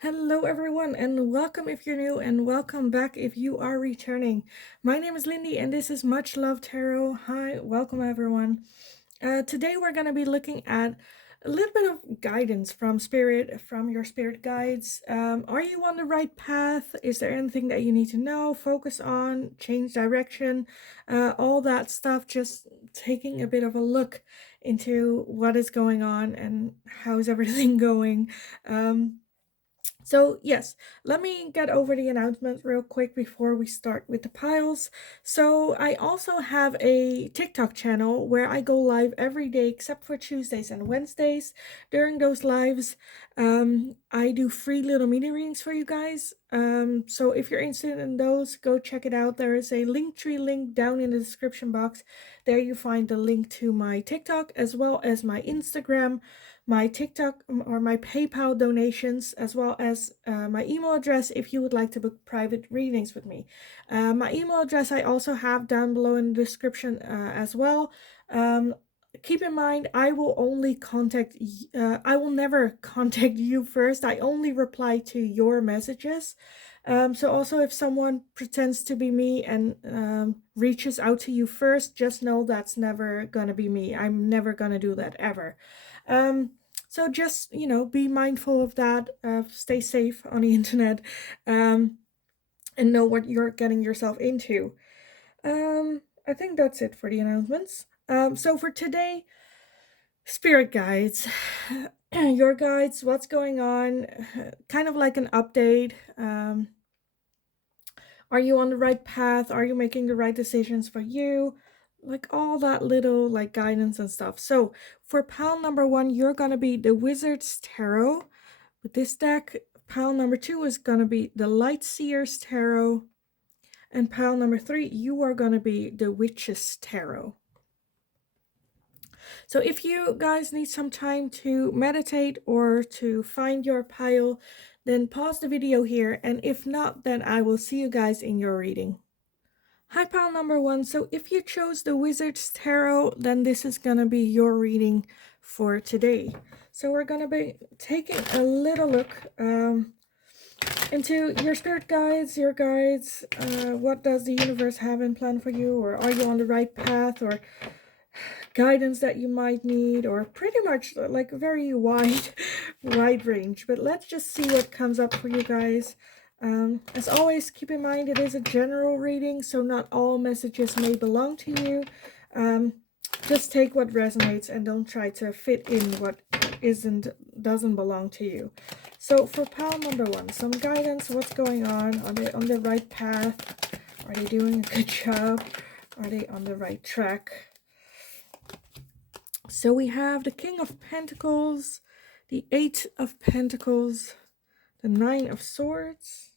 Hello, everyone, and welcome if you're new, and welcome back if you are returning. My name is Lindy, and this is Much Love Tarot. Hi, welcome, everyone. Today, we're going to be looking at a little bit of guidance from spirit, from your spirit guides. Are you on the right path? Is there anything that you need to know, focus on, change direction, all that stuff? Just taking a bit of a look into what is going on and how's everything going. So yes, let me get over the announcements real quick before we start with the piles. So I also have a TikTok channel where I go live every day except for Tuesdays and Wednesdays. During those lives, I do free little mini readings for you guys. So if you're interested in those, go check it out. There is a Linktree link down in the description box. There you find the link to my TikTok as well as my Instagram, my TikTok or my PayPal donations, as well as my email address if you would like to book private readings with me. My email address I also have down below in the description as well. Keep in mind, I will never contact you first. I only reply to your messages. So also if someone pretends to be me and reaches out to you first, just know that's never gonna be me. I'm never gonna do that ever. So just, be mindful of that. Stay safe on the internet, and know what you're getting yourself into. I think that's it for the announcements. So for today, spirit guides, your guides, what's going on, kind of like an update. Are you on the right path? Are you making the right decisions for you? Like all that little like guidance and stuff. So for pile number 1, you're gonna be the Wizard's Tarot. With this deck, pile number 2 is gonna be the Light Seer's Tarot. And pile number 3, you are gonna be the Witch's Tarot. So if you guys need some time to meditate or to find your pile, then pause the video here, and if not, then I will see you guys in your reading. Hi, pile number 1. So if you chose the Wizard's Tarot, then this is gonna be your reading for today. So we're gonna be taking a little look into your spirit guides, your guides. What does the universe have in plan for you, or are you on the right path, or guidance that you might need, or pretty much like a very wide range. But let's just see what comes up for you guys. As always, keep in mind it is a general reading, so not all messages may belong to you. Just take what resonates and don't try to fit in what doesn't belong to you. So for pile number 1, some guidance. What's going on? Are they on the right path? Are they doing a good job? Are they on the right track? So we have the King of Pentacles, the 8 of Pentacles, the 9 of Swords.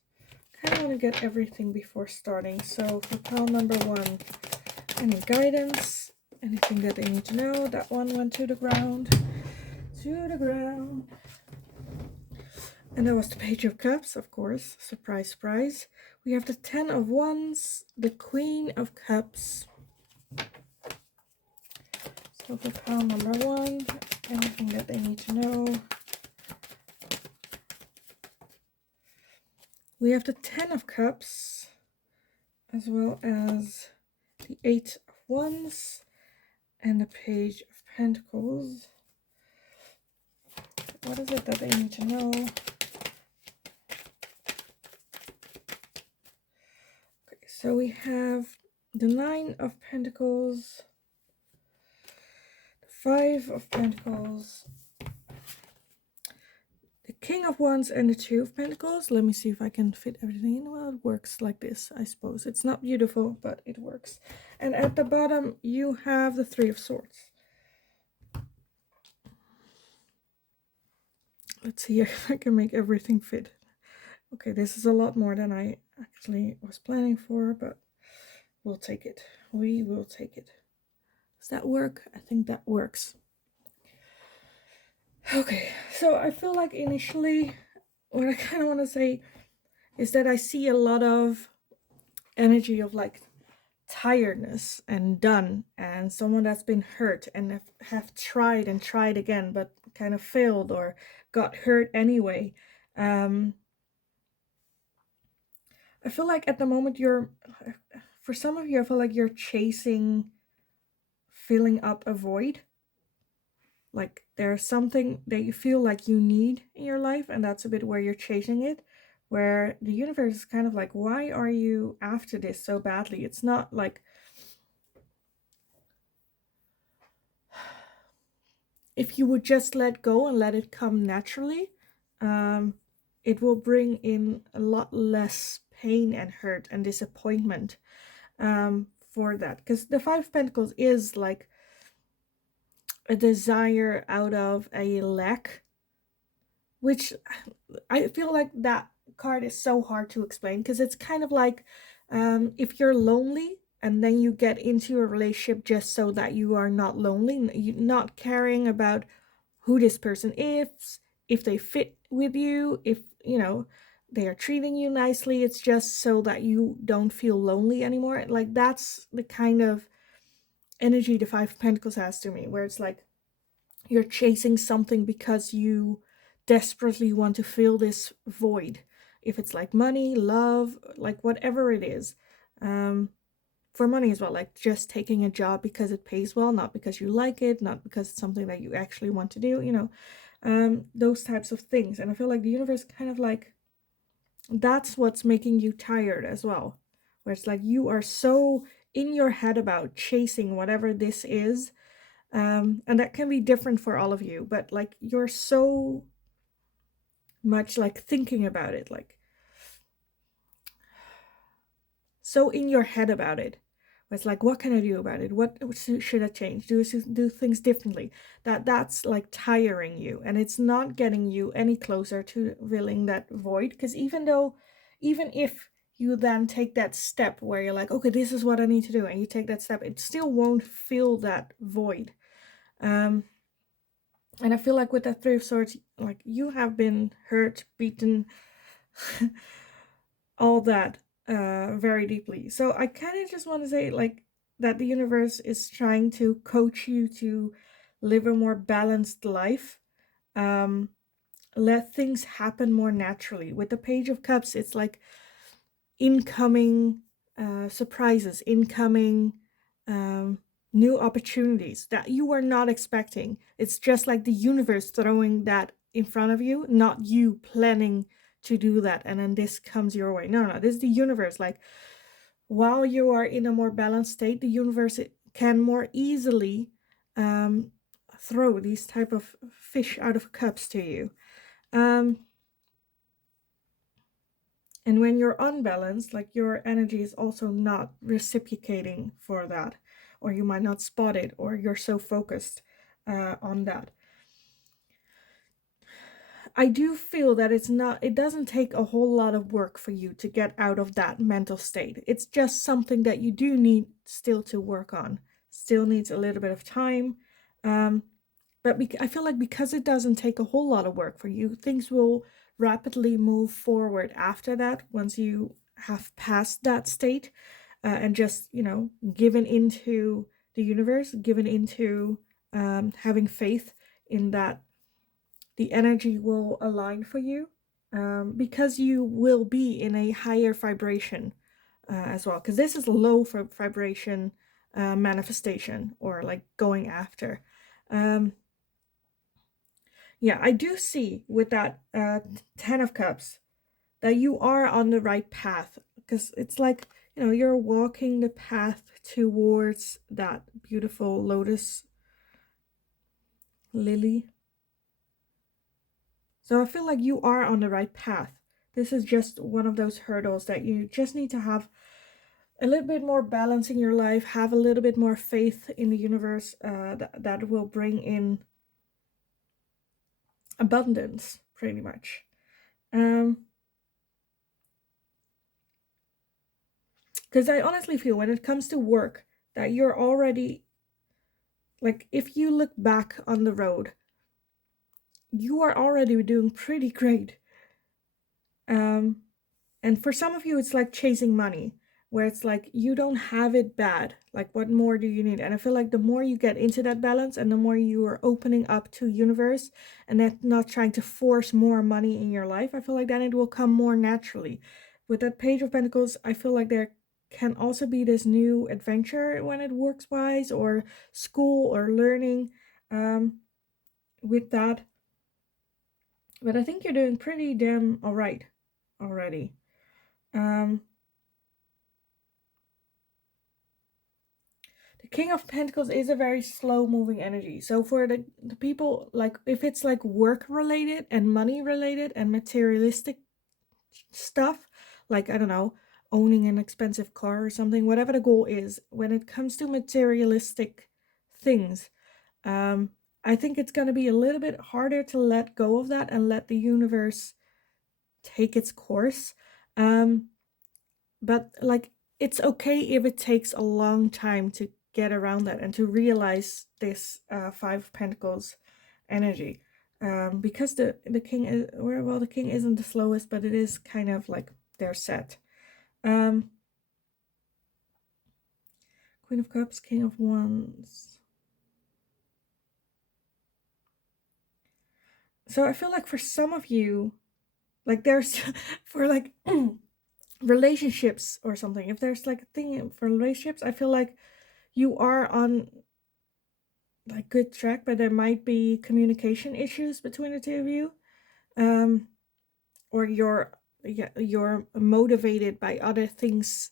Kind of want to get everything before starting. So for pile number 1, any guidance, anything that they need to know. That one went to the ground. To the ground. And that was the Page of Cups, of course. Surprise, surprise. We have the 10 of Wands, the Queen of Cups. So for pile number 1, anything that they need to know. We have the 10 of Cups, as well as the 8 of Wands, and the Page of Pentacles. What is it that they need to know? Okay, so we have the 9 of Pentacles, the 5 of Pentacles, the King of Wands, and the 2 of Pentacles. Let me see if I can fit everything in. Well, it works like this, I suppose. It's not beautiful, but it works. And at the bottom, you have the 3 of Swords. Let's see if I can make everything fit. Okay, this is a lot more than I actually was planning for, but we'll take it. We will take it. Does that work? I think that works. Okay, so I feel like initially what I kind of want to say is that I see a lot of energy of like tiredness and done, and someone that's been hurt and have tried and tried again but kind of failed or got hurt anyway. Um, I feel like at the moment for some of you, I feel like you're chasing filling up a void. Like there's something that you feel like you need in your life, and that's a bit where you're chasing it. Where the universe is kind of like, why are you after this so badly? It's not like if you would just let go and let it come naturally, um, it will bring in a lot less pain and hurt and disappointment for that. Because the Five of Pentacles is like a desire out of a lack, which I feel like that card is so hard to explain because it's kind of like if you're lonely and then you get into a relationship just so that you are not lonely, you're not caring about who this person is, if they fit with you, if you know they are treating you nicely. It's just so that you don't feel lonely anymore. Like that's the kind of energy the Five of Pentacles has to me, where it's like you're chasing something because you desperately want to fill this void. If it's like money, love, like whatever it is. For money as well, like just taking a job because it pays well, not because you like it, not because it's something that you actually want to do, those types of things. And I feel like the universe kind of like, that's what's making you tired as well. Where it's like you are so in your head about chasing whatever this is. And that can be different for all of you, but like you're so much like thinking about it, like so in your head about it. It's like, what can I do about it? What should I change? Do things differently? That's like tiring you, and it's not getting you any closer to filling that void. Because even if you then take that step where you're like, okay, this is what I need to do, and you take that step, it still won't fill that void. And I feel like with that Three of Swords, like you have been hurt, beaten, all that very deeply. So I kind of just want to say like that the universe is trying to coach you to live a more balanced life. Um, let things happen more naturally. With the Page of Cups, it's like incoming surprises, incoming um, new opportunities that you were not expecting. It's just like the universe throwing that in front of you, not you planning to do that, and then this comes your way. No, this is the universe. Like while you are in a more balanced state, the universe can more easily throw these type of fish out of cups to you. And when you're unbalanced, like your energy is also not reciprocating for that, or you might not spot it, or you're so focused on that. I do feel that it doesn't take a whole lot of work for you to get out of that mental state. It's just something that you do need still to work on. Still needs a little bit of time. But I feel like because it doesn't take a whole lot of work for you, things will rapidly move forward after that once you have passed that state and just, given into the universe, given into having faith in that the energy will align for you because you will be in a higher vibration as well. Because this is low vibration manifestation or like going after. Yeah, I do see with that 10 of Cups that you are on the right path, because it's like, you're walking the path towards that beautiful lotus lily. So I feel like you are on the right path. This is just one of those hurdles that you just need to have a little bit more balance in your life, have a little bit more faith in the universe that will bring in abundance, pretty much. Because I honestly feel when it comes to work that you're already, like, if you look back on the road, you are already doing pretty great. And for some of you, it's like chasing money. where it's like you don't have it bad. Like, what more do you need? And I feel like the more you get into that balance and the more you are opening up to universe and that not trying to force more money in your life, I feel like then it will come more naturally. With that Page of Pentacles, I feel like there can also be this new adventure when it works wise, or school or learning with that. But I think you're doing pretty damn all right already. The King of Pentacles is a very slow moving energy. So for the people, like if it's like work related and money related and materialistic stuff, like, I don't know, owning an expensive car or something, whatever the goal is, when it comes to materialistic things, I think it's going to be a little bit harder to let go of that and let the universe take its course. But like, it's okay if it takes a long time to get around that and to realize this Five of Pentacles energy. Because the king is, well, the king isn't the slowest, but it is kind of like they're set. Queen of Cups, King of Wands. So I feel like for some of you, like there's for like relationships or something, if there's like a thing for relationships, I feel like you are on like good track, but there might be communication issues between the two of you, or you're motivated by other things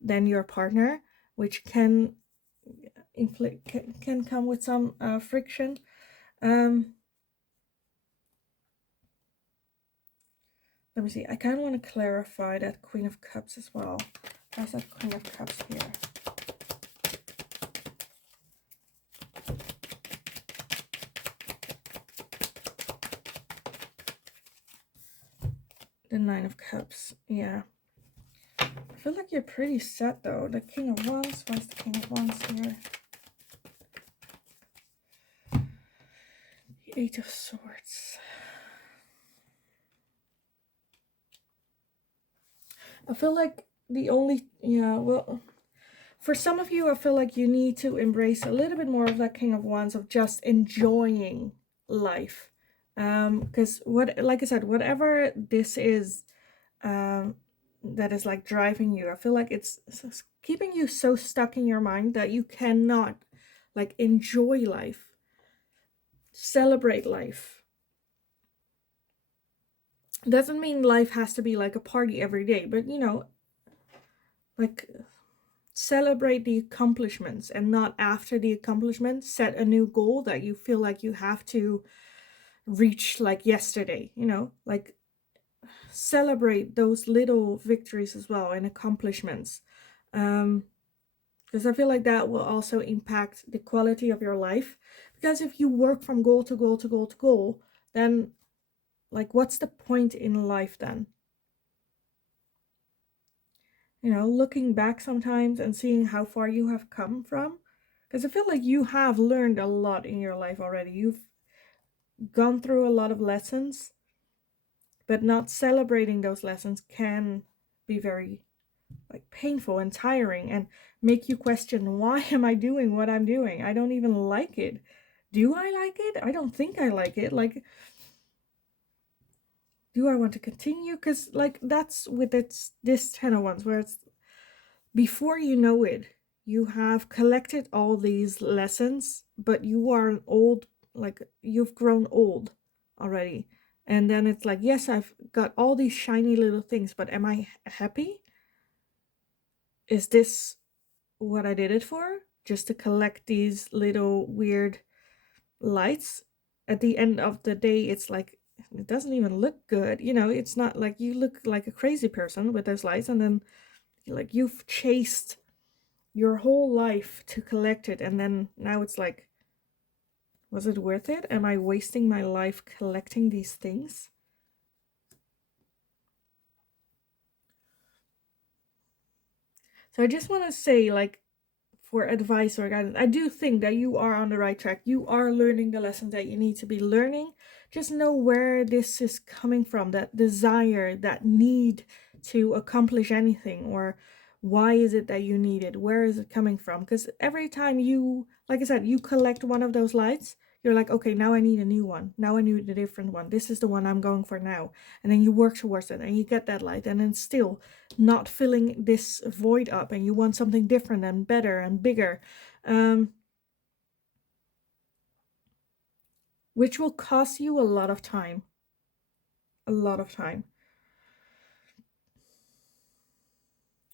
than your partner, which can can come with some friction. Let me see. I kind of want to clarify that Queen of Cups as well. How's that Queen of Cups here? The Nine of Cups. Yeah. I feel like you're pretty set though. The King of Wands. Why is the King of Wands here? The Eight of Swords. I feel like well, for some of you, I feel like you need to embrace a little bit more of that King of Wands, of just enjoying life. Because like I said, whatever this is, that is like driving you, I feel like it's keeping you so stuck in your mind that you cannot like enjoy life, celebrate life. Doesn't mean life has to be like a party every day, but you know, like, celebrate the accomplishments, and not after the accomplishments set a new goal that you feel like you have to reach like yesterday, you know, like celebrate those little victories as well and accomplishments, because I feel like that will also impact the quality of your life. Because if you work from goal to goal to goal to goal, then like, what's the point in life then? You know, looking back sometimes and seeing how far you have come from, because I feel like you have learned a lot in your life already. You've gone through a lot of lessons, but not celebrating those lessons can be very like painful and tiring and make you question, why am I doing what I'm doing? I don't even like it. Do I like it? I don't think I like it. Like, do I want to continue? Because like, that's with this 10 of Wands, where it's before you know it, you have collected all these lessons, but you are an old, like, you've grown old already. And then it's like, yes, I've got all these shiny little things, but am I happy? Is this what I did it for? Just to collect these little weird lights? At the end of the day, it's like, it doesn't even look good. You know, it's not like you look like a crazy person with those lights, and then like, you've chased your whole life to collect it, and then now it's like, was it worth it? Am I wasting my life collecting these things? So I just want to say, like, for advice or guidance, I do think that you are on the right track. You are learning the lessons that you need to be learning. Just know where this is coming from, that desire, that need to accomplish anything, or Why is it that you need it? Where is it coming from? Because every time you, like I said, you collect one of those lights, you're like, okay, now I need a new one. Now I need a different one. This is the one I'm going for now. And then you work towards it and you get that light, and then still not filling this void up, and you want something different and better and bigger. Which will cost you a lot of time. A lot of time.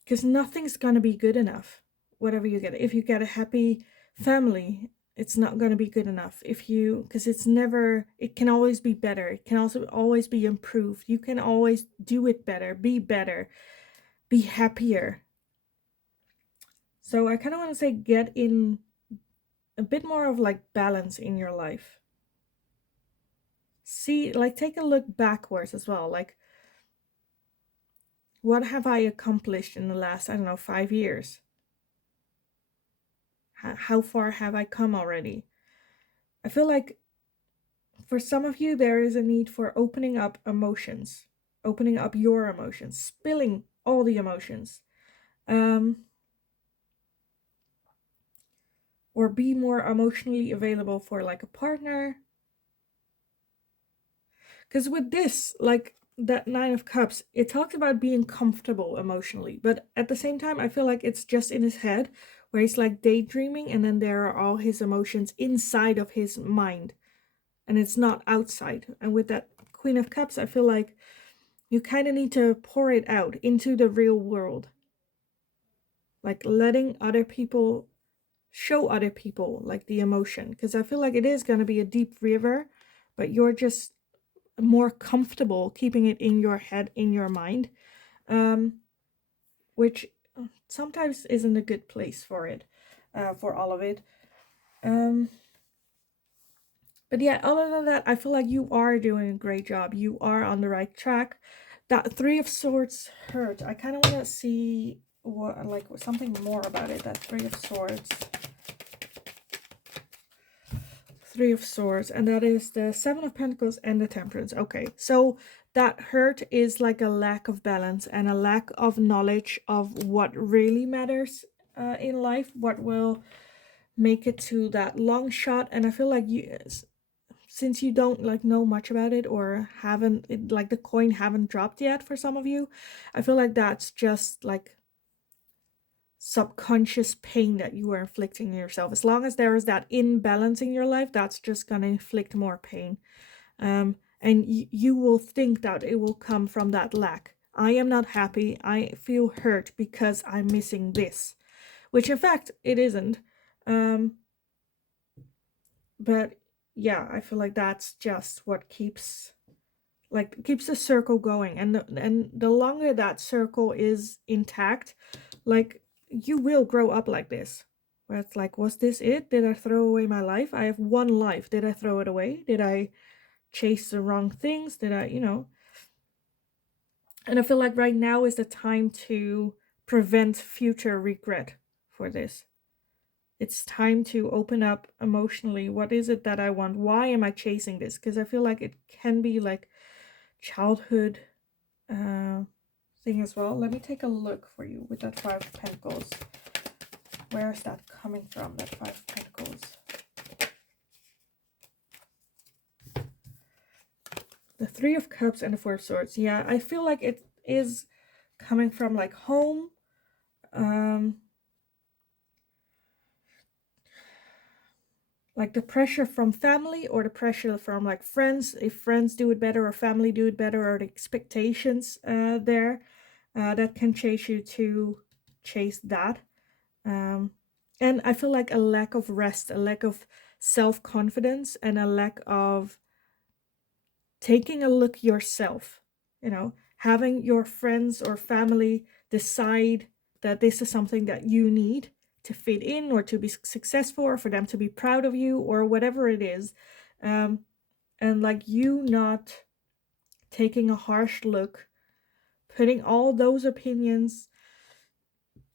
Because nothing's going to be good enough, whatever you get. If you get a happy family, it's not going to be good enough. Because it's never, it can always be better. It can also always be improved. You can always do it better, be happier. So I kind of want to say get in a bit more of like balance in your life. See, like take a look backwards as well. Like, what have I accomplished in the last, I don't know, 5 years? How far have I come already? I feel like for some of you, there is a need for opening up emotions, opening up your emotions, spilling all the emotions. Or be more emotionally available for like a partner. Because with this, like that Nine of Cups, it talks about being comfortable emotionally. But at the same time, I feel like it's just in his head where he's like daydreaming, and then there are all his emotions inside of his mind. And it's not outside. And with that Queen of Cups, I feel like you kind of need to pour it out into the real world. Like letting other people, show other people like the emotion. Because I feel like it is going to be a deep river, but you're just more comfortable keeping it in your head, in your mind. Which sometimes isn't a good place for it, for all of it. But yeah, other than that, I feel like you are doing a great job. You are on the right track. That Three of Swords hurt. I kind of want to see what, like, something more about it. That Three of Swords. Three of Swords, and that is the Seven of Pentacles and the Temperance. Okay, so that hurt is like a lack of balance and a lack of knowledge of what really matters in life, what will make it to that long shot. And I feel like you, since you don't like know much about it, or haven't, like the coin haven't dropped yet for some of you, I feel like that's just like subconscious pain that you are inflicting yourself. As long as there is that imbalance in your life, that's just gonna inflict more pain. And you will think that it will come from that lack. I am not happy. I feel hurt because I'm missing this, which in fact it isn't. But yeah, I feel like that's just what keeps the circle going, and the longer that circle is intact, like you will grow up like this, where it's like, was this it? Did I throw away my life? I have one life. Did I throw it away? Did I chase the wrong things? Did I, and I feel like right now is the time to prevent future regret for this. It's time to open up emotionally. What is it that I want? Why am I chasing this? Because I feel like it can be like childhood thing as well. Let me take a look for you with that Five of Pentacles. Where is that coming from, that Five of Pentacles? The Three of Cups and the Four of Swords. Yeah, I feel like it is coming from like home. Like the pressure from family, or the pressure from like friends, if friends do it better or family do it better, or the expectations there that can chase you to chase that. And I feel like a lack of rest, a lack of self-confidence, and a lack of taking a look yourself, having your friends or family decide that this is something that you need to fit in, or to be successful, or for them to be proud of you, or whatever it is. And like you not taking a harsh look, putting all those opinions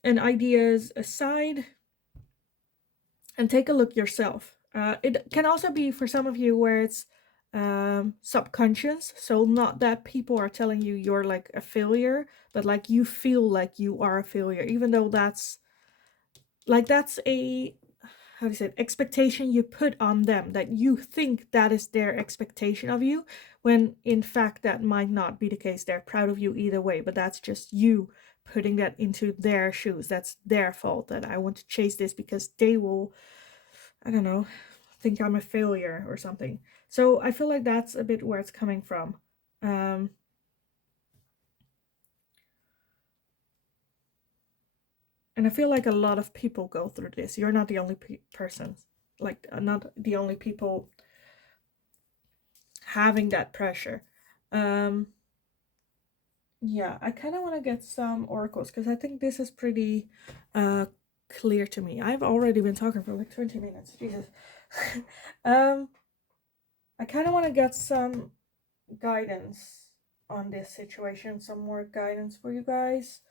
and ideas aside, and take a look yourself. It can also be for some of you where it's subconscious. So not that people are telling you you're like a failure, but like you feel like you are a failure, even though that's a, how do you say it, expectation you put on them, that you think that is their expectation of you, when in fact that might not be the case. They're proud of you either way, but that's just you putting that into their shoes. That's their fault that I want to chase this because they will, I don't know, think I'm a failure or something. So I feel like that's a bit where it's coming from. And I feel like a lot of people go through this. You're not the only person, like not the only people having that pressure. Um, yeah, I kind of want to get some oracles because I think this is pretty clear to me. I've already been talking for like 20 minutes. Jesus. um, I kind of want to get some guidance on this situation, some more guidance for you guys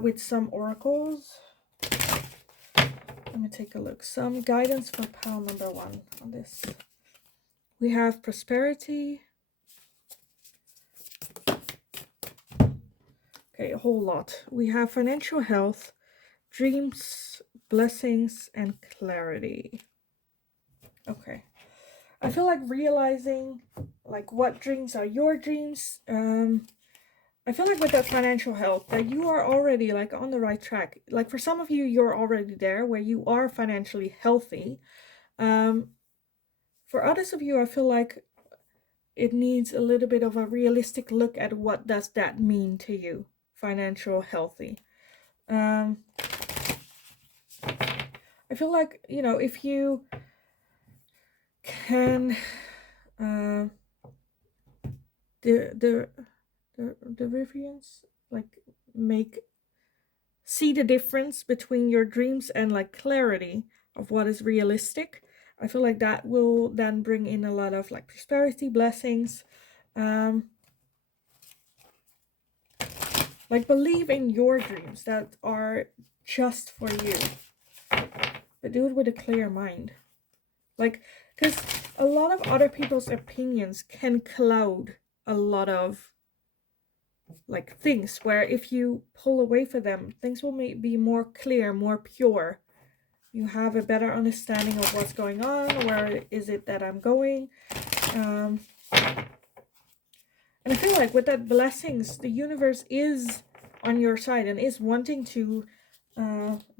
with some oracles. Let me take a look. Some guidance for pile number 1 on this. We have prosperity. Okay, a whole lot. We have financial health, dreams, blessings, and clarity. Okay. I feel like realizing like what dreams are your dreams. I feel like with that financial health that you are already like on the right track. Like for some of you, you're already there where you are financially healthy. For others of you, I feel like it needs a little bit of a realistic look at what does that mean to you, financial healthy. I feel like, you know, if you can the reference like make see the difference between your dreams and like clarity of what is realistic, I feel like that will then bring in a lot of like prosperity, blessings. Like believe in your dreams that are just for you, but do it with a clear mind. Like, because a lot of other people's opinions can cloud a lot of like things, where if you pull away from them, things will be more clear, more pure. You have a better understanding of what's going on, where is it that I'm going. And I feel like with that blessings, the universe is on your side and is wanting to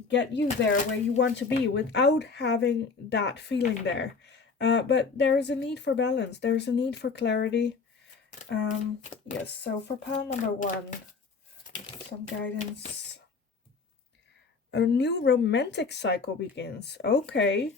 get you there where you want to be without having that feeling there. But there is a need for balance. There's a need for clarity. Yes, so for pile number 1, some guidance. A new romantic cycle begins. Okay.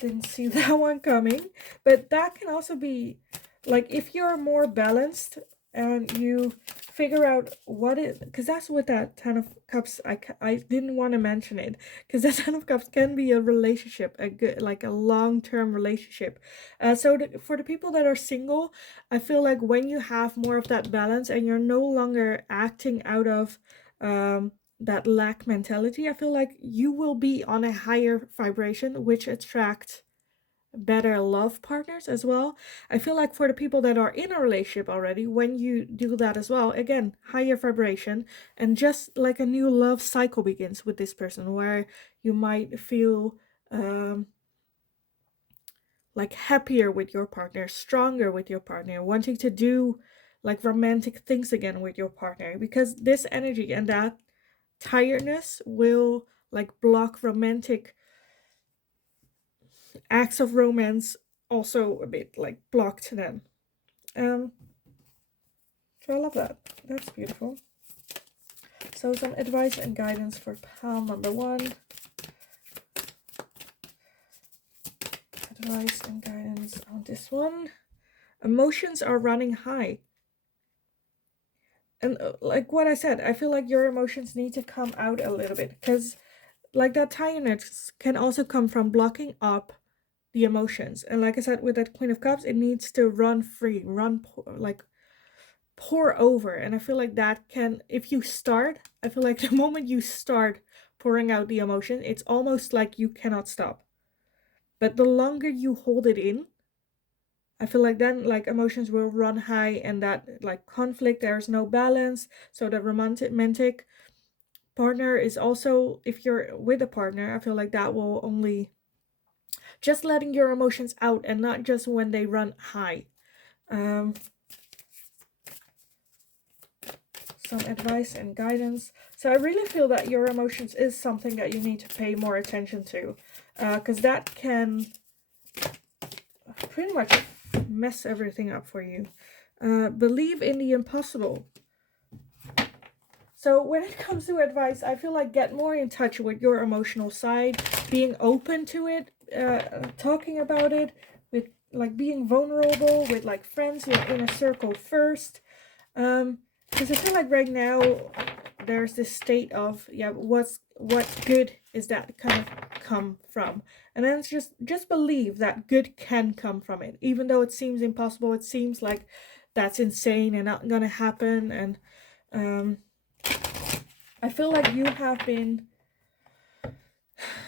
Didn't see that one coming. But that can also be like if you're more balanced and you figure out what it, because that's what that Ten of Cups, I didn't want to mention it because that Ten of Cups can be a relationship, a good, like a long-term relationship. So for the people that are single, I feel like when you have more of that balance and you're no longer acting out of that lack mentality, I feel like you will be on a higher vibration, which attracts better love partners as well. I feel like for the people that are in a relationship already, when you do that as well, again, higher vibration, and just like a new love cycle begins with this person, where you might feel like happier with your partner, stronger with your partner, wanting to do like romantic things again with your partner, because this energy and that tiredness will like block romantic acts of romance, also a bit like blocked then. So I love that. That's beautiful. So some advice and guidance for pal number 1. Advice and guidance on this one. Emotions are running high. And like what I said, I feel like your emotions need to come out a little bit, because like that tiredness can also come from blocking up the emotions. And like I said, with that Queen of Cups, it needs to run free, like pour over. And I feel like that can, if you start, I feel like the moment you start pouring out the emotion, it's almost like you cannot stop. But the longer you hold it in, I feel like then like emotions will run high, and that like conflict, there's no balance. So the romantic partner is also, if you're with a partner, I feel like that will only just letting your emotions out and not just when they run high. um some advice and guidance. So I really feel that your emotions is something that you need to pay more attention to, because that can pretty much mess everything up for you. Believe in the impossible. So when it comes to advice, I feel like get more in touch with your emotional side, being open to it, talking about it, with like being vulnerable with like friends, your inner circle first. Because I feel like right now there's this state of, yeah, what good is that kind of come from? And then it's just believe that good can come from it, even though it seems impossible. It seems like that's insane and not gonna happen. And I feel like you have been,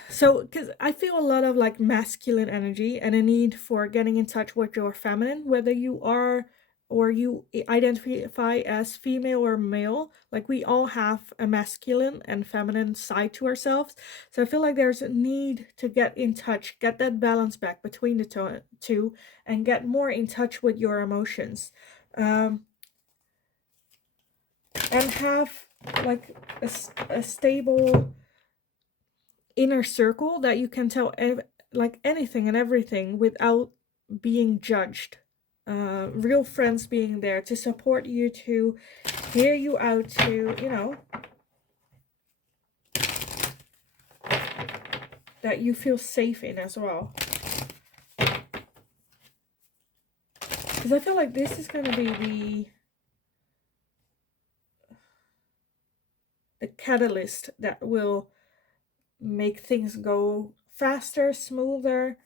so because I feel a lot of like masculine energy and a need for getting in touch with your feminine, whether you are or you identify as female or male. Like we all have a masculine and feminine side to ourselves. So I feel like there's a need to get in touch, get that balance back between the two, and get more in touch with your emotions. And have like a stable inner circle that you can tell like anything and everything without being judged. Real friends being there to support you, to hear you out, to, you know, that you feel safe in as well. Because I feel like this is going to be the catalyst that will make things go faster, smoother.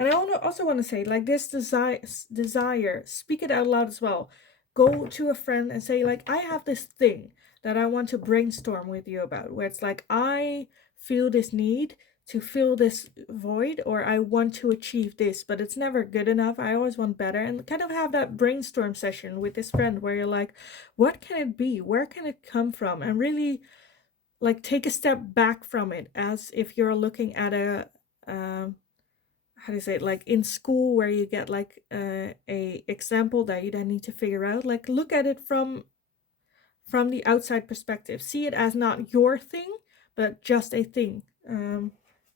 And I also want to say, like, this desire, speak it out loud as well. Go to a friend and say, like, I have this thing that I want to brainstorm with you about, where it's like, I feel this need to fill this void, or I want to achieve this, but it's never good enough. I always want better. And kind of have that brainstorm session with this friend where you're like, what can it be? Where can it come from? And really, like, take a step back from it, as if you're looking at a how do you say it, like in school, where you get like a example that you then need to figure out. Like, look at it from the outside perspective, see it as not your thing but just a thing.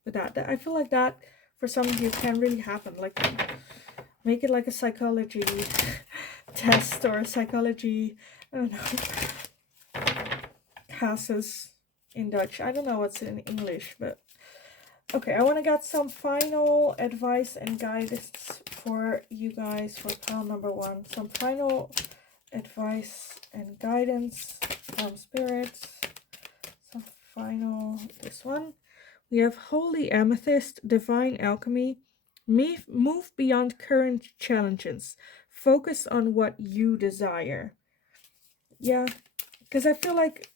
With that I feel like that for some of you can really happen. Like, make it like a psychology test or a psychology, I don't know, classes in Dutch. I don't know what's in English, but okay, I want to get some final advice and guidance for you guys for pile number 1. Some final advice and guidance from spirits. Some final, this one. We have Holy Amethyst, Divine Alchemy. Move beyond current challenges. Focus on what you desire. Yeah, because I feel like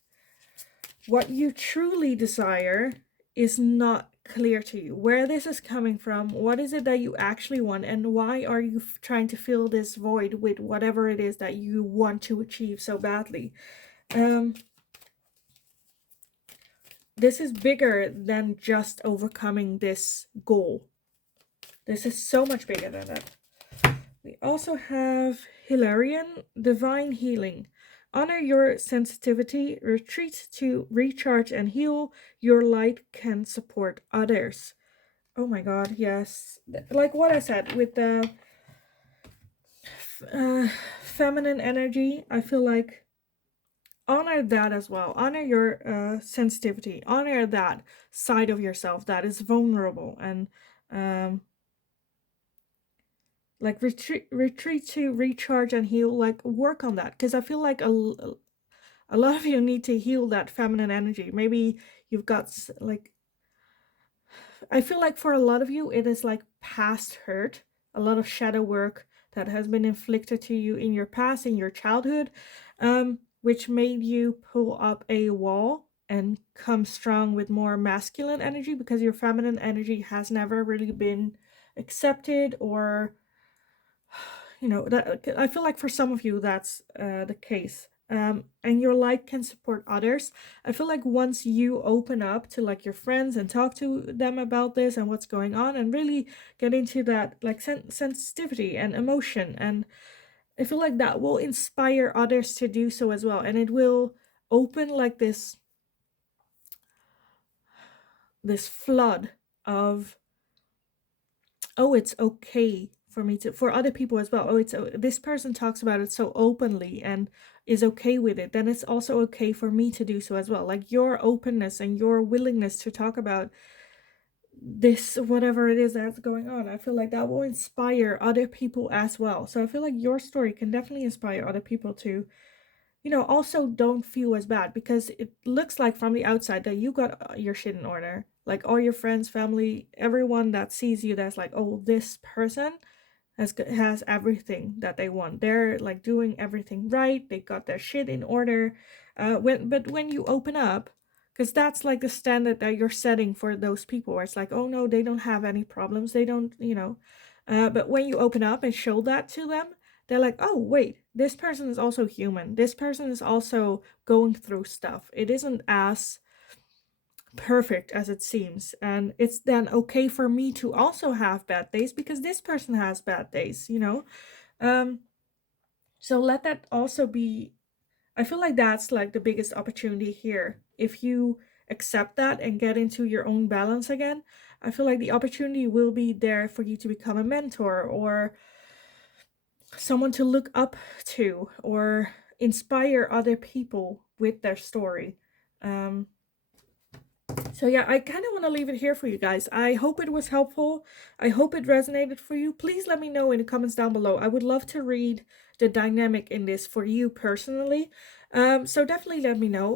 what you truly desire is not clear to you. Where this is coming from, what is it that you actually want, and why are you trying to fill this void with whatever it is that you want to achieve so badly. This is bigger than just overcoming this goal. This is so much bigger than that. We also have Hilarion, Divine Healing. Honor your sensitivity, retreat to recharge and heal. Your light can support others. Oh my god, yes. Like what I said with the feminine energy, I feel like honor that as well. Honor your sensitivity. Honor that side of yourself that is vulnerable, and like retreat to recharge and heal. Like, work on that, because I feel like a lot of you need to heal that feminine energy. Maybe you've got like, I feel like for a lot of you it is like past hurt, a lot of shadow work that has been inflicted to you in your past, in your childhood, which made you pull up a wall and come strong with more masculine energy, because your feminine energy has never really been accepted, or that I feel like for some of you that's the case. And your light can support others. I feel like once you open up to like your friends and talk to them about this and what's going on, and really get into that like sensitivity and emotion, and I feel like that will inspire others to do so as well, and it will open like this flood of, oh, it's okay for me to, for other people as well. Oh, this person talks about it so openly and is okay with it, then it's also okay for me to do so as well. Like your openness and your willingness to talk about this, whatever it is that's going on, I feel like that will inspire other people as well. So I feel like your story can definitely inspire other people to, also don't feel as bad, because it looks like from the outside that you got your shit in order. Like all your friends, family, everyone that sees you, that's like, oh, this person has everything that they want. They're like doing everything right. They got their shit in order. When you open up, because that's like the standard that you're setting for those people, where it's like, oh no, they don't have any problems. They don't, But when you open up and show that to them, they're like, oh wait, this person is also human. This person is also going through stuff. It isn't as perfect as it seems, and it's then okay for me to also have bad days, because this person has bad days, um so let that also be. I feel like that's like the biggest opportunity here. If you accept that and get into your own balance again, I feel like the opportunity will be there for you to become a mentor, or someone to look up to, or inspire other people with their story. um So yeah, I kind of want to leave it here for you guys. I hope it was helpful. I hope it resonated for you. Please let me know in the comments down below. I would love to read the dynamic in this for you personally. So definitely let me know.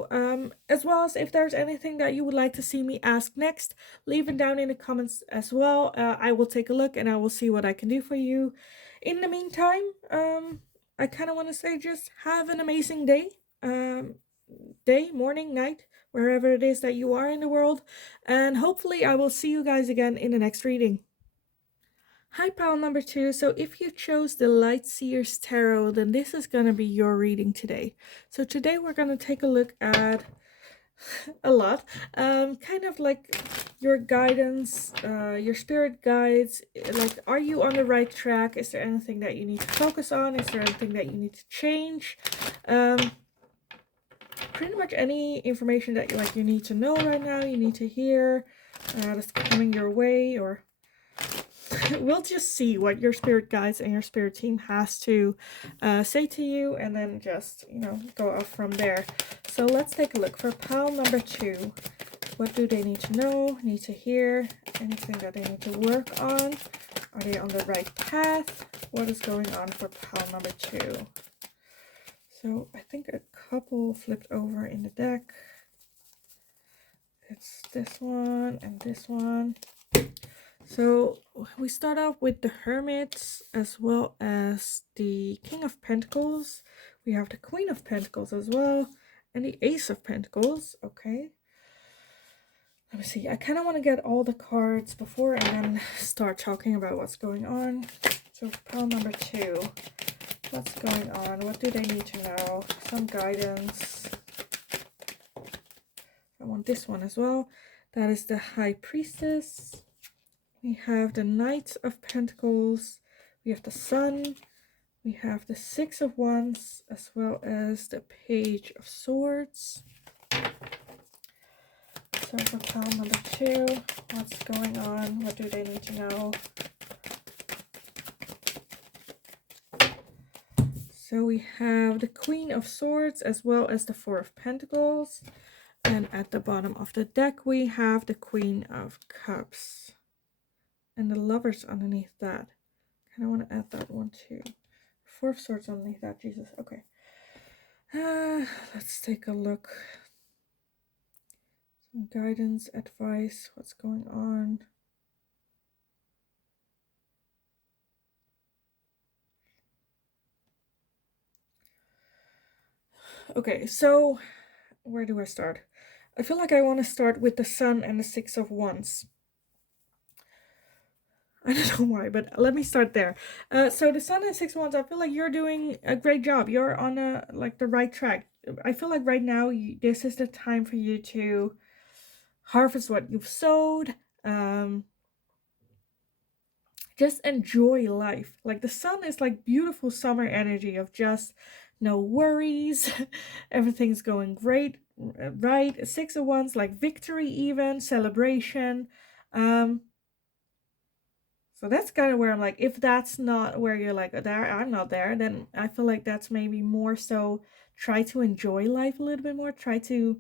As well as if there's anything that you would like to see me ask next, leave it down in the comments as well. I will take a look and I will see what I can do for you. In the meantime, I kind of want to say just have an amazing day. Day, morning, night, wherever it is that you are in the world. And hopefully, I will see you guys again in the next reading. Hi, pile number 2. So, if you chose the Light Seers Tarot, then this is going to be your reading today. So, today we're going to take a look at a lot, kind of like your guidance, your spirit guides. Like, are you on the right track? Is there anything that you need to focus on? Is there anything that you need to change? Pretty much any information that you need to know right now, you need to hear, that's coming your way, or we'll just see what your spirit guides and your spirit team has to say to you, and then just go off from there. So let's take a look for pile number 2. What do they need to know, need to hear, anything that they need to work on? Are they on the right path? What is going on for pile number 2? So I think a couple flipped over in the deck. It's this one and this one. So we start off with the Hermit, as well as the King of Pentacles. We have the Queen of Pentacles as well, and the Ace of Pentacles. Okay. Let me see. I kind of want to get all the cards before and then start talking about what's going on. So pile number 2. What's going on? What do they need to know? Some guidance. I want this one as well. That is the High Priestess. We have the Knight of Pentacles. We have the Sun. We have the Six of Wands, as well as the Page of Swords. So for pile number 2, what's going on? What do they need to know? So we have the Queen of Swords, as well as the Four of Pentacles. And at the bottom of the deck, we have the Queen of Cups. And the Lovers underneath that. Kind of want to add that one too. Four of Swords underneath that. Jesus. Okay. Let's take a look. Some guidance, advice. What's going on? Okay, so where do I start? I feel like I want to start with the Sun and the Six of Wands. I don't know why, but let me start there. So the Sun and Six of Wands, I feel like you're doing a great job. You're on the right track. I feel like right now this is the time for you to harvest what you've sowed. Um, just enjoy life. Like the Sun is like beautiful summer energy of just no worries, everything's going great, right? Six of Wands, like victory, even celebration. Um, So that's kind of where I'm like, if that's not where you're like, there, I'm not there, then I feel like that's maybe more so try to enjoy life a little bit more. Try to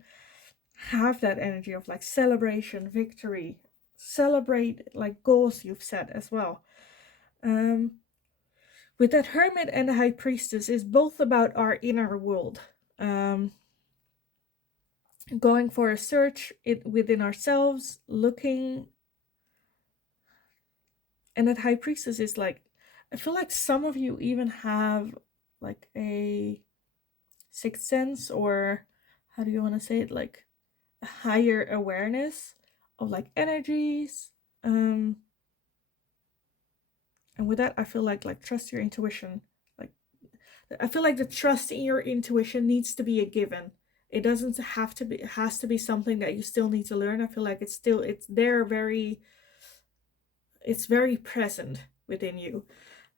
have that energy of like celebration, victory, celebrate like goals you've set as well. Um, with that Hermit and the High Priestess is both about our inner world. Um, going for a search within ourselves, looking, and that High Priestess is like, I feel like some of you even have like a sixth sense, or how do you want to say it, like a higher awareness of like energies. um and with that I feel like trust your intuition. Like I feel like the trust in your intuition needs to be a given. It doesn't have to be, it has to be something that you still need to learn. I feel like it's there, very, it's very present within you.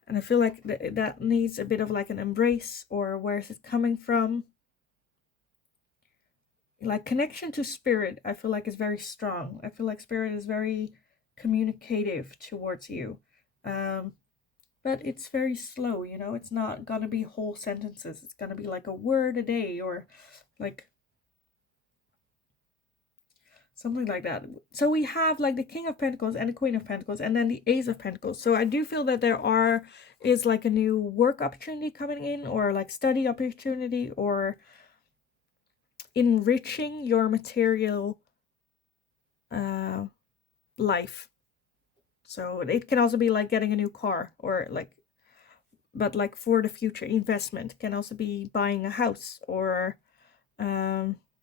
And I feel like that needs a bit of like an embrace, or where is it coming from. Like connection to spirit, I feel like is very strong. I feel like spirit is very communicative towards you. um but it's very slow, you know. It's not gonna be whole sentences. It's gonna be like a word a day, or like something like that. So we have like the King of Pentacles and the Queen of Pentacles, and then the Ace of Pentacles. So I do feel that there is like a new work opportunity coming in, or like study opportunity, or enriching your material uh life. So it can also be like getting a new car, or like, but like for the future investment, can also be buying a house, or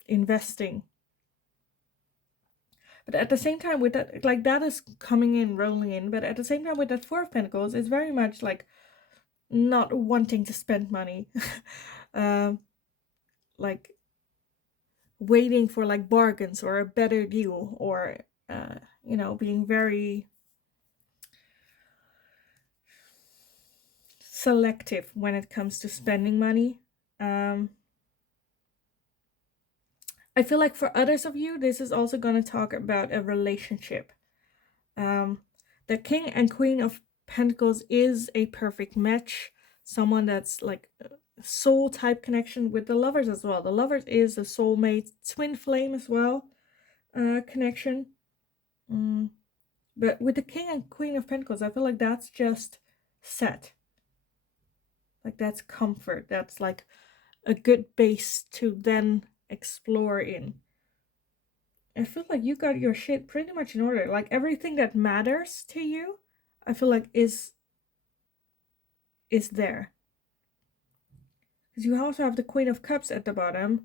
investing. But at the same time, with that, like that is coming in, rolling in. But at the same time, with that Four of Pentacles, it's very much like not wanting to spend money, um, like waiting for like bargains or a better deal, or you know, being very selective when it comes to spending money. Um, I feel like for others of you, this is also going to talk about a relationship. Um, the King and Queen of Pentacles is a perfect match. Someone that's like a soul type connection with the Lovers as well. The Lovers is a soulmate, twin flame as well, connection. Mm. But with the King and Queen of Pentacles, I feel like that's just set. Like that's comfort. That's like a good base to then explore in. I feel like you got your shit pretty much in order. Like everything that matters to you, I feel like is there. Because you also have the Queen of Cups at the bottom,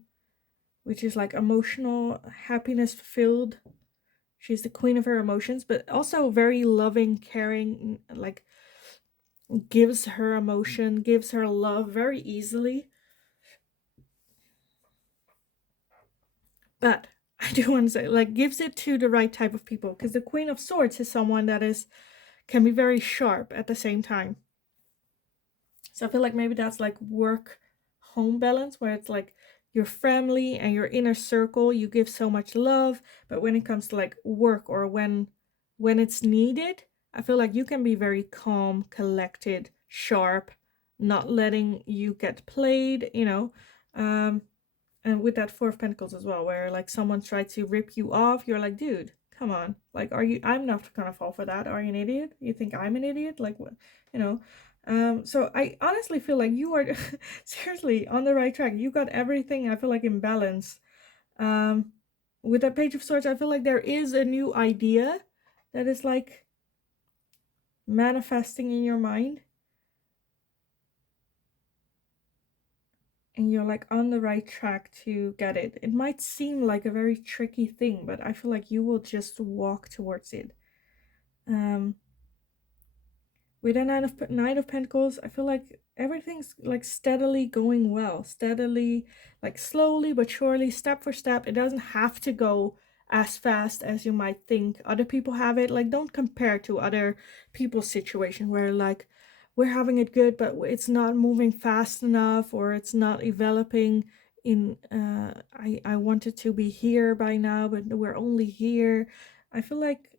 which is like emotional happiness fulfilled. She's the queen of her emotions, but also very loving, caring, like gives her emotion, gives her love very easily. But I do want to say, like, gives it to the right type of people. Because the Queen of Swords is someone that can be very sharp at the same time. So I feel like maybe that's like work home balance, where it's like your family and your inner circle, you give so much love, but when it comes to like work, or when it's needed, I feel like you can be very calm, collected, sharp, not letting you get played, you know. Um and with that Four of Pentacles as well, where like someone tried to rip you off, you're like, dude, come on. Like, I'm not gonna fall for that. Are you an idiot? You think I'm an idiot? Like, what, you know? So I honestly feel like you are seriously on the right track. You got everything, I feel like, in balance. Um, with that Page of Swords, I feel like there is a new idea that is like manifesting in your mind. and you're like on the right track to get it. It might seem like a very tricky thing, but I feel like you will just walk towards it. With a Nine of Pentacles, I feel like everything's like steadily going well, steadily, like slowly but surely, step for step. It doesn't have to go as fast as you might think other people have it. Like, don't compare to other people's situation where like we're having it good, but it's not moving fast enough, or it's not developing in I wanted to be here by now, but we're only here. I feel like,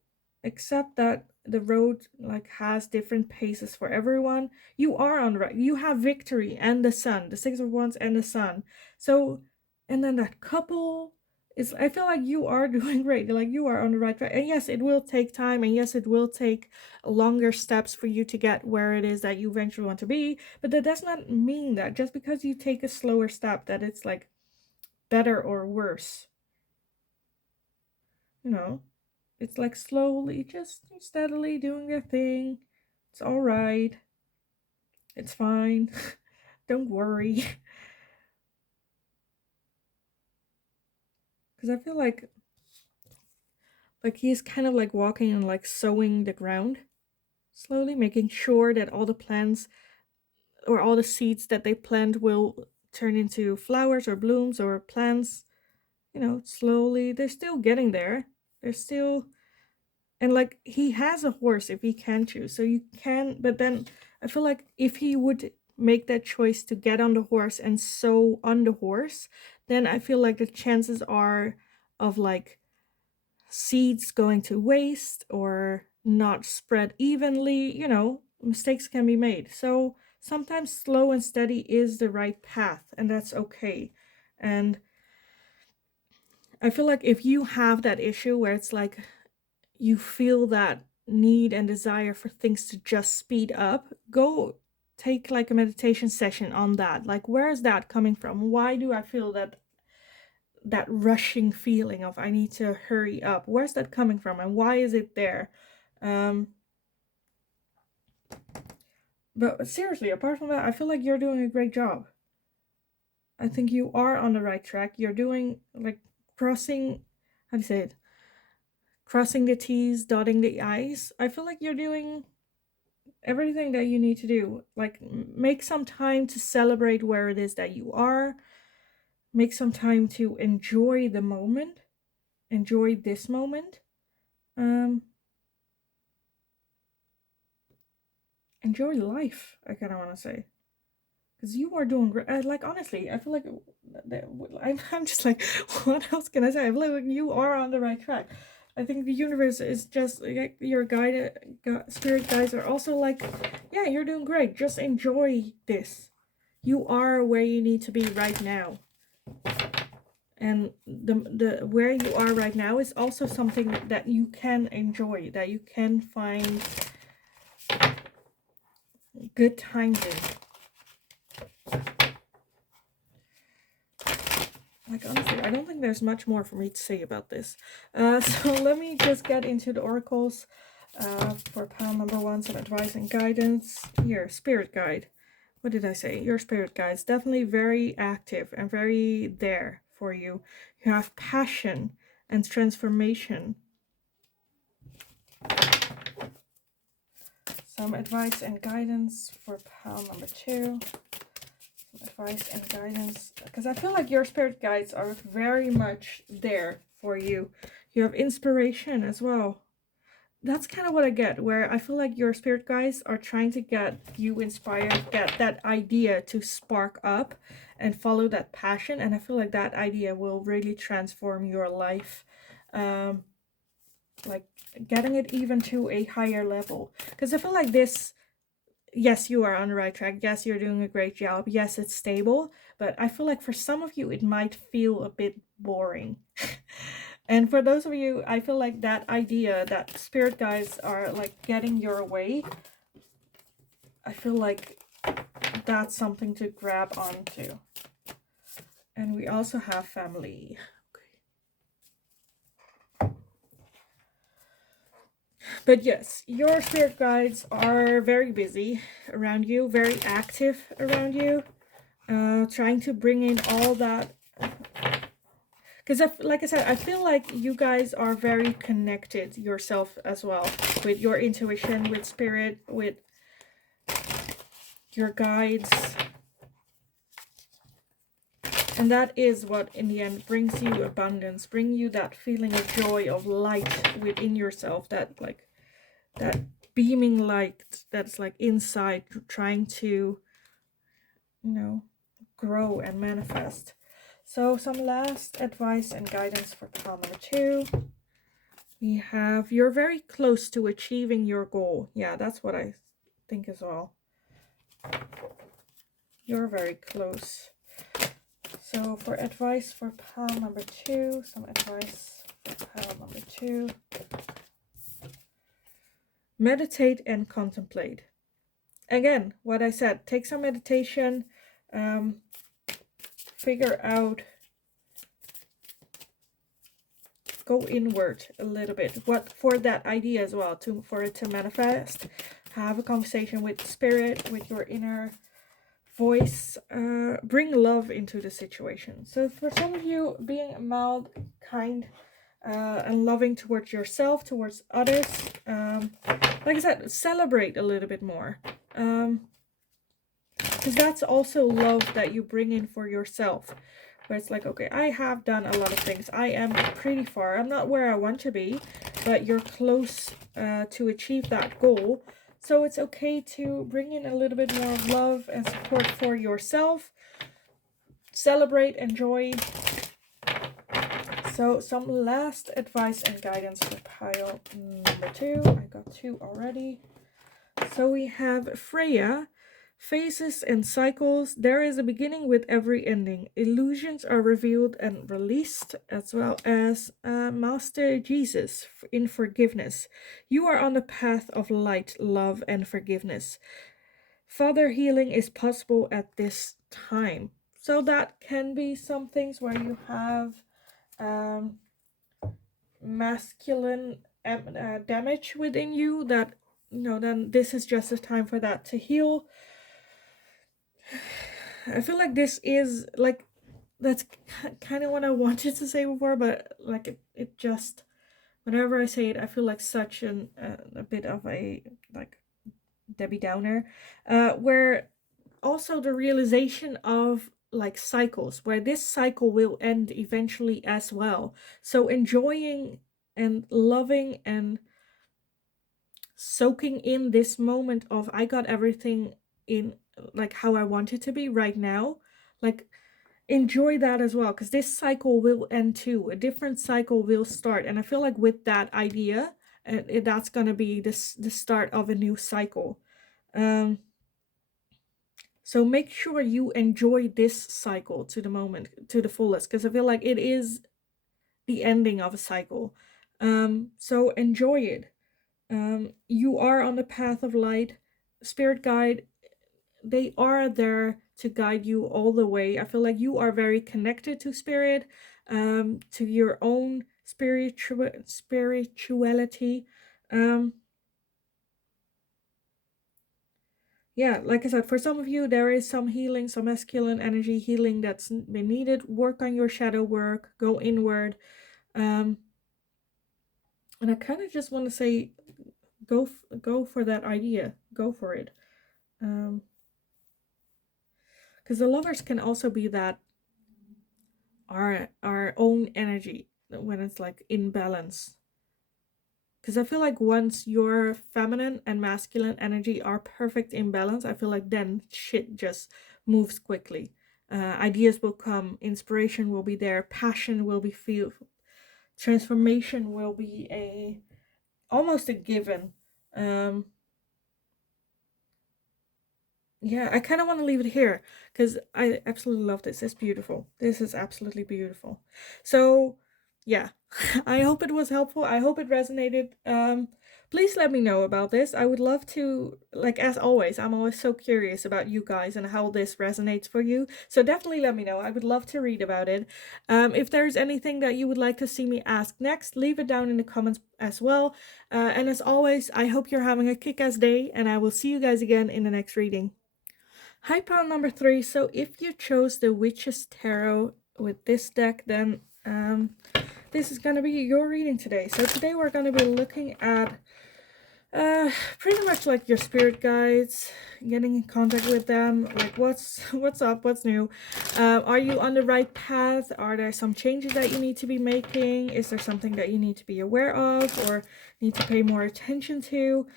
except that the road like has different paces for everyone, you are on the right. You have victory and the sun, the Six of Wands and the sun. So, and then that couple is, I feel like you are doing great. Like, you are on the right track. And yes, it will take time, and yes, it will take longer steps for you to get where it is that you eventually want to be. But that does not mean that just because you take a slower step that it's like better or worse. You know, it's like slowly, just steadily doing your thing. It's all right. It's fine. Don't worry. Because I feel like he's kind of like walking and like sowing the ground slowly, making sure that all the plants or all the seeds that they plant will turn into flowers or blooms or plants. You know, slowly. They're still getting there. They're still, and like, he has a horse if he can choose, so you can. But then I feel like if he would make that choice to get on the horse and sow on the horse, then I feel like the chances are of like seeds going to waste or not spread evenly. You know, mistakes can be made. So sometimes slow and steady is the right path, and that's okay. And I feel like if you have that issue where it's like you feel that need and desire for things to just speed up, go take like a meditation session on that. Like, where is that coming from? Why do I feel that rushing feeling of I need to hurry up? Where's that coming from, and why is it there? But seriously, apart from that, I feel like you're doing a great job. I think you are on the right track. You're doing like crossing, how do you say it? Crossing the T's, dotting the I's. I feel like you're doing everything that you need to do. Like, make some time to celebrate where it is that you are. Make some time to enjoy the moment. Enjoy this moment. Enjoy life, I kind of want to say. Because you are doing great. Like, honestly, I feel like I'm just like, what else can I say? I feel like you are on the right track. I think the universe is just like your spirit guides are also like, yeah, you're doing great. Just enjoy this. You are where you need to be right now. And the where you are right now is also something that you can enjoy, that you can find good times in. Like, honestly, I don't think there's much more for me to say about this. So let me just get into the oracles for pile number 1, some advice and guidance. Here, spirit guide. What did I say? Your spirit guides definitely very active and very there for you. You have passion and transformation. Some advice and guidance for pile number 2. Advice and guidance, because I feel like your spirit guides are very much there for you. You have inspiration as well. That's kind of what I get, where I feel like your spirit guides are trying to get you inspired, get that idea to spark up and follow that passion. And I feel like that idea will really transform your life, like getting it even to a higher level. Because I feel like this, yes, you are on the right track. Yes, you're doing a great job. Yes, it's stable. But I feel like for some of you, it might feel a bit boring. And for those of you, I feel like that idea that spirit guides are like getting your way, I feel like that's something to grab onto. And we also have family. But yes, your spirit guides are very busy around you, very active around you. trying to bring in all that, because like I said, I feel like you guys are very connected yourself as well, with your intuition, with spirit, with your guides. And that is what in the end brings you abundance, bring you that feeling of joy, of light within yourself, that like that beaming light that's like inside, trying to, you know, grow and manifest. So some last advice and guidance for pile number 2. We have, you're very close to achieving your goal. Yeah, that's what I think as well. You're very close. So for advice for pile number 2, some advice for pile number 2. Meditate and contemplate. Again, what I said, take some meditation, figure out, go inward a little bit, what for that idea as well, for it to manifest. Have a conversation with spirit, with your inner voice. Bring love into the situation. So for some of you, being mild, kind, and loving towards yourself, towards others, like I said, celebrate a little bit more, because that's also love that you bring in for yourself, where it's like, okay, I have done a lot of things, I am pretty far, I'm not where I want to be, but you're close to achieve that goal. So it's okay to bring in a little bit more love and support for yourself. Celebrate, enjoy. So some last advice and guidance for pile number 2. I got 2 already. So we have Freya. Phases and cycles. There is a beginning with every ending. Illusions are revealed and released, as well as Master Jesus in forgiveness. You are on the path of light, love, and forgiveness. Further healing is possible at this time. So that can be some things where you have masculine damage within you, that, you know, then this is just a time for that to heal. I feel like this is like, that's kind of what I wanted to say before, but like it just, whenever I say it, I feel like such a bit of a like Debbie Downer, where also the realization of like cycles, where this cycle will end eventually as well. So enjoying and loving and soaking in this moment of, I got everything in like how I want it to be right now, like enjoy that as well, because this cycle will end too, a different cycle will start. And I feel like with that idea, that's going to be the start of a new cycle. So make sure you enjoy this cycle to the moment, to the fullest, because I feel like it is the ending of a cycle. So enjoy it. You are on the path of light. Spirit guide, they are there to guide you all the way. I feel like you are very connected to spirit, to your own spirituality. Yeah, like I said, for some of you, there is some healing, some masculine energy healing that's been needed. Work on your shadow work, go inward. And I kind of just want to say, go for that idea. Go for it. Because the lovers can also be that our own energy when it's like in balance. Because I feel like once your feminine and masculine energy are perfect in balance, I feel like then shit just moves quickly. Ideas will come, inspiration will be there, passion will be feel, transformation will be almost a given. Yeah, I kind of want to leave it here because I absolutely love this. It's beautiful. This is absolutely beautiful. So, yeah, I hope it was helpful. I hope it resonated. Please let me know about this. I would love to, like, as always, I'm always so curious about you guys and how this resonates for you. So definitely let me know. I would love to read about it. If there's anything that you would like to see me ask next, leave it down in the comments as well. And as always, I hope you're having a kick-ass day, and I will see you guys again in the next reading. Hi, pile number 3. So if you chose the Witch's Tarot with this deck, then this is going to be your reading today. So today we're going to be looking at pretty much like your spirit guides, getting in contact with them, like what's up, what's new. Are you on the right path? Are there some changes that you need to be making? Is there something that you need to be aware of or need to pay more attention to?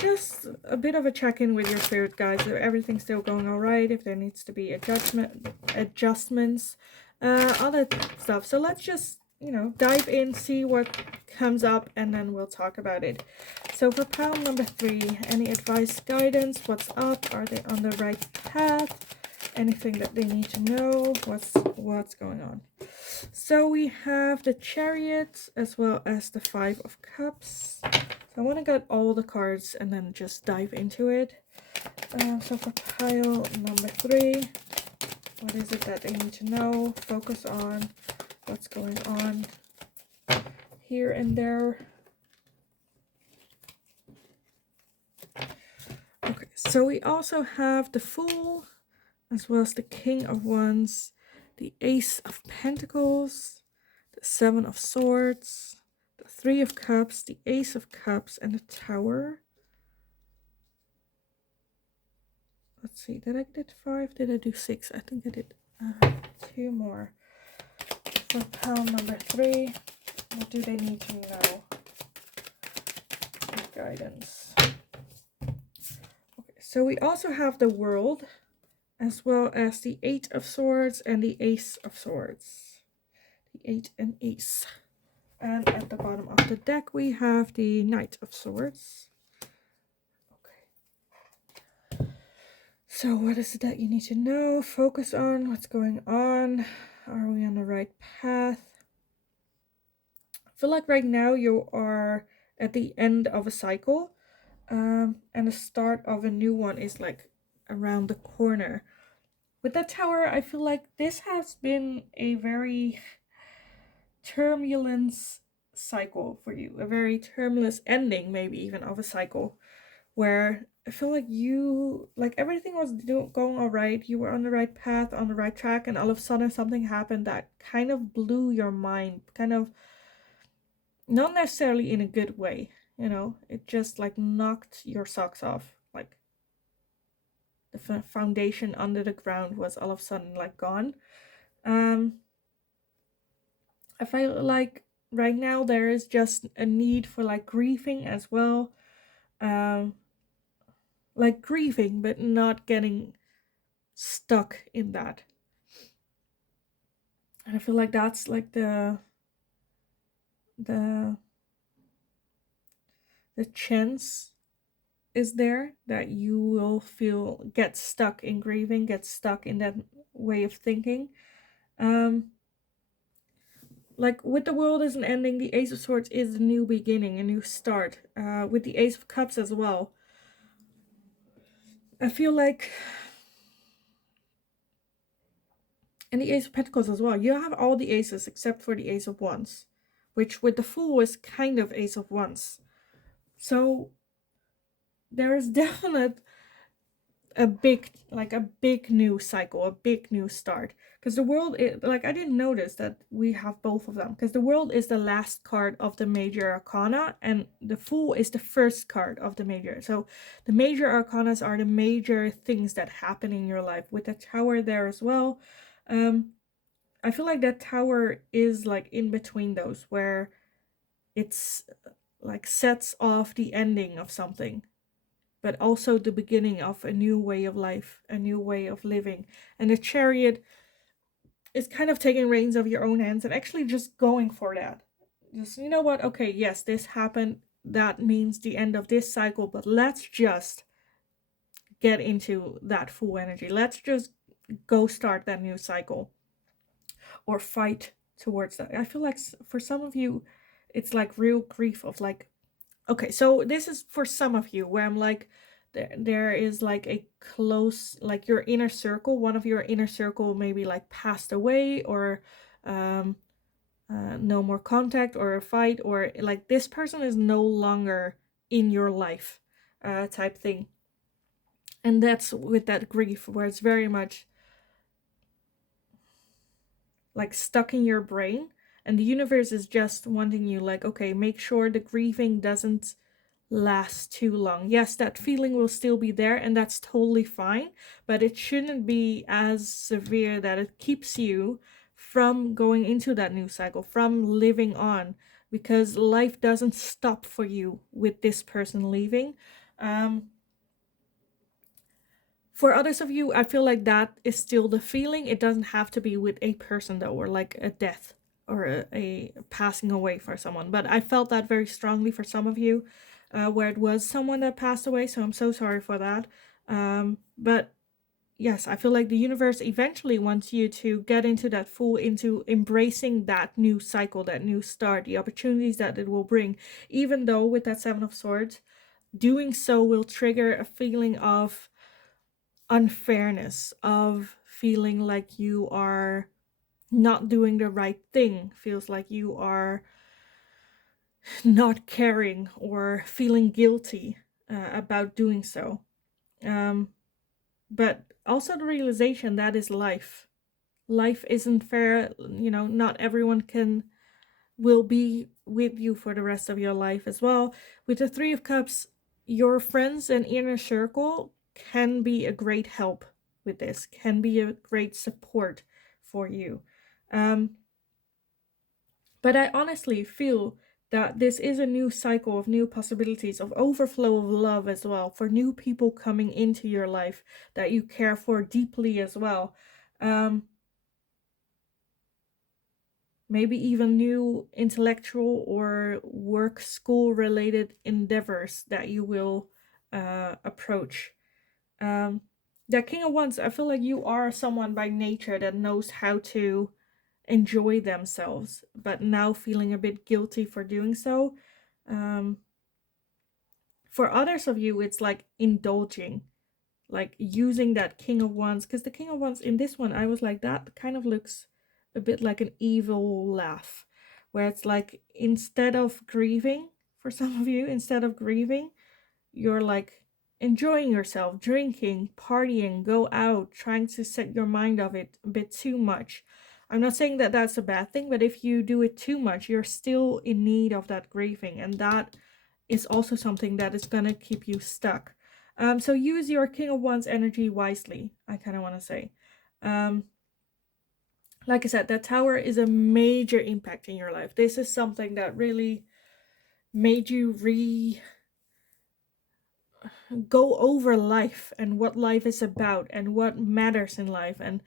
Just a bit of a check-in with your spirit guides, if everything's still going all right, if there needs to be adjustments, other stuff. So let's just, dive in, see what comes up, and then we'll talk about it. So for pile number 3, any advice, guidance, what's up? Are they on the right path? Anything that they need to know? What's going on? So we have the Chariot as well as the 5 of Cups. So I want to get all the cards and then just dive into it. So for pile number 3, what is it that they need to know? Focus on what's going on here and there. Okay, so we also have the Fool, as well as the King of Wands, the Ace of Pentacles, the 7 of Swords, the 3 of Cups, the Ace of Cups, and the Tower. Let's see, did I get 5? Did I do 6? I think I did 2 more. For pile number 3, what do they need to know? Guidance. Okay, so we also have the World, as well as the 8 of Swords and the Ace of Swords. The 8 and Ace. And at the bottom of the deck, we have the Knight of Swords. Okay. So what is it that you need to know? Focus on what's going on. Are we on the right path? I feel like right now you are at the end of a cycle. And the start of a new one is like around the corner. With that Tower, I feel like this has been a very turbulent cycle for you, a very turbulent ending, maybe even of a cycle, where I feel like everything was going all right, you were on the right path, on the right track, and all of a sudden something happened that kind of blew your mind, kind of not necessarily in a good way, it just like knocked your socks off, like the foundation under the ground was all of a sudden like gone. I feel like right now there is just a need for like grieving as well. Like grieving, but not getting stuck in that. And I feel like that's like the chance is there that you will get stuck in grieving, get stuck in that way of thinking. Like with the World as an ending, the Ace of Swords is a new beginning, a new start. With the Ace of Cups as well, I feel like, and the Ace of Pentacles as well, you have all the aces except for the Ace of Wands, which with the Fool is kind of Ace of Wands. So there is definitely a big new cycle, a big new start. Because the World is, like, I didn't notice that we have both of them, because the World is the last card of the major arcana and the Fool is the first card of the major. So the major arcanas are the major things that happen in your life, with the Tower there as well. I feel like that Tower is like in between those, where it's like sets off the ending of something, but also the beginning of a new way of life, a new way of living. And the Chariot is kind of taking reins of your own hands and actually just going for that. Just, you know what? Okay, yes, this happened. That means the end of this cycle, but let's just get into that full energy. Let's just go start that new cycle or fight towards that. I feel like for some of you, it's like real grief of like, okay, so this is for some of you where I'm like, there is like a close, like your inner circle, one of your inner circle maybe like passed away, or no more contact, or a fight, or like this person is no longer in your life, type thing. And that's with that grief where it's very much like stuck in your brain, and the universe is just wanting you, like, okay, make sure the grieving doesn't last too long. Yes, that feeling will still be there, and that's totally fine, but it shouldn't be as severe that it keeps you from going into that new cycle, from living on, because life doesn't stop for you with this person leaving. um for others of you, I feel like that is still the feeling. It doesn't have to be with a person though, or like a death, or a passing away for someone. But I felt that very strongly for some of you, where it was someone that passed away. So I'm so sorry for that. But yes, I feel like the universe eventually wants you to get into that into embracing that new cycle, that new start, the opportunities that it will bring. Even though with that Seven of Swords, doing so will trigger a feeling of unfairness, of feeling like you are not doing the right thing, feels like you are not caring or feeling guilty about doing so. Um, but also the realization that is life. Life isn't fair. Not everyone will be with you for the rest of your life as well. With the Three of Cups, your friends and inner circle can be a great help with this, can be a great support for you. Um, but I honestly feel that this is a new cycle of new possibilities, of overflow of love as well, for new people coming into your life that you care for deeply as well. Um, Maybe even new intellectual or work school related endeavors that you will approach. Um, that King of Wands, I feel like you are someone by nature that knows how to enjoy themselves, but now feeling a bit guilty for doing so. Um, for others of you, it's like indulging, like using that King of Wands, because the King of Wands in this one, I was like, that kind of looks a bit like an evil laugh, where it's like, instead of grieving, for some of you, instead of grieving, you're like enjoying yourself, drinking, partying, go out, trying to set your mind off it a bit too much. I'm not saying that that's a bad thing, but if you do it too much, you're still in need of that grieving, and that is also something that is gonna keep you stuck. So use your King of Wands energy wisely, I kind of want to say. Um, like I said, that Tower is a major impact in your life. This is something that really made you go over life and what life is about and what matters in life, and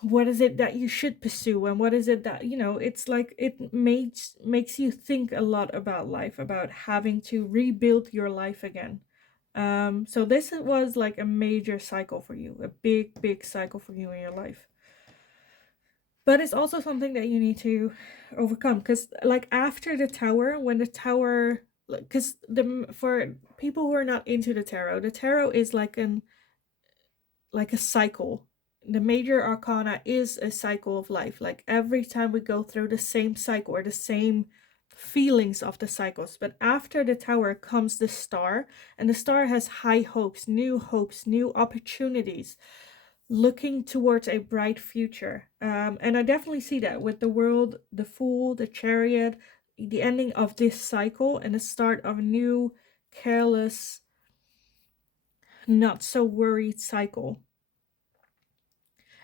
what is it that you should pursue, and what is it that, it's like it makes you think a lot about life, about having to rebuild your life again. So this was like a major cycle for you, a big cycle for you in your life. But it's also something that you need to overcome, because like after the Tower, when the Tower, because the for people who are not into the tarot is like a cycle. The major arcana is a cycle of life. Like every time we go through the same cycle, or the same feelings of the cycles. But after the Tower comes the Star, and the Star has hopes, new opportunities, looking towards a bright future. And I definitely see that with the World, the Fool, the Chariot, the ending of this cycle and the start of a new, careless, not so worried cycle.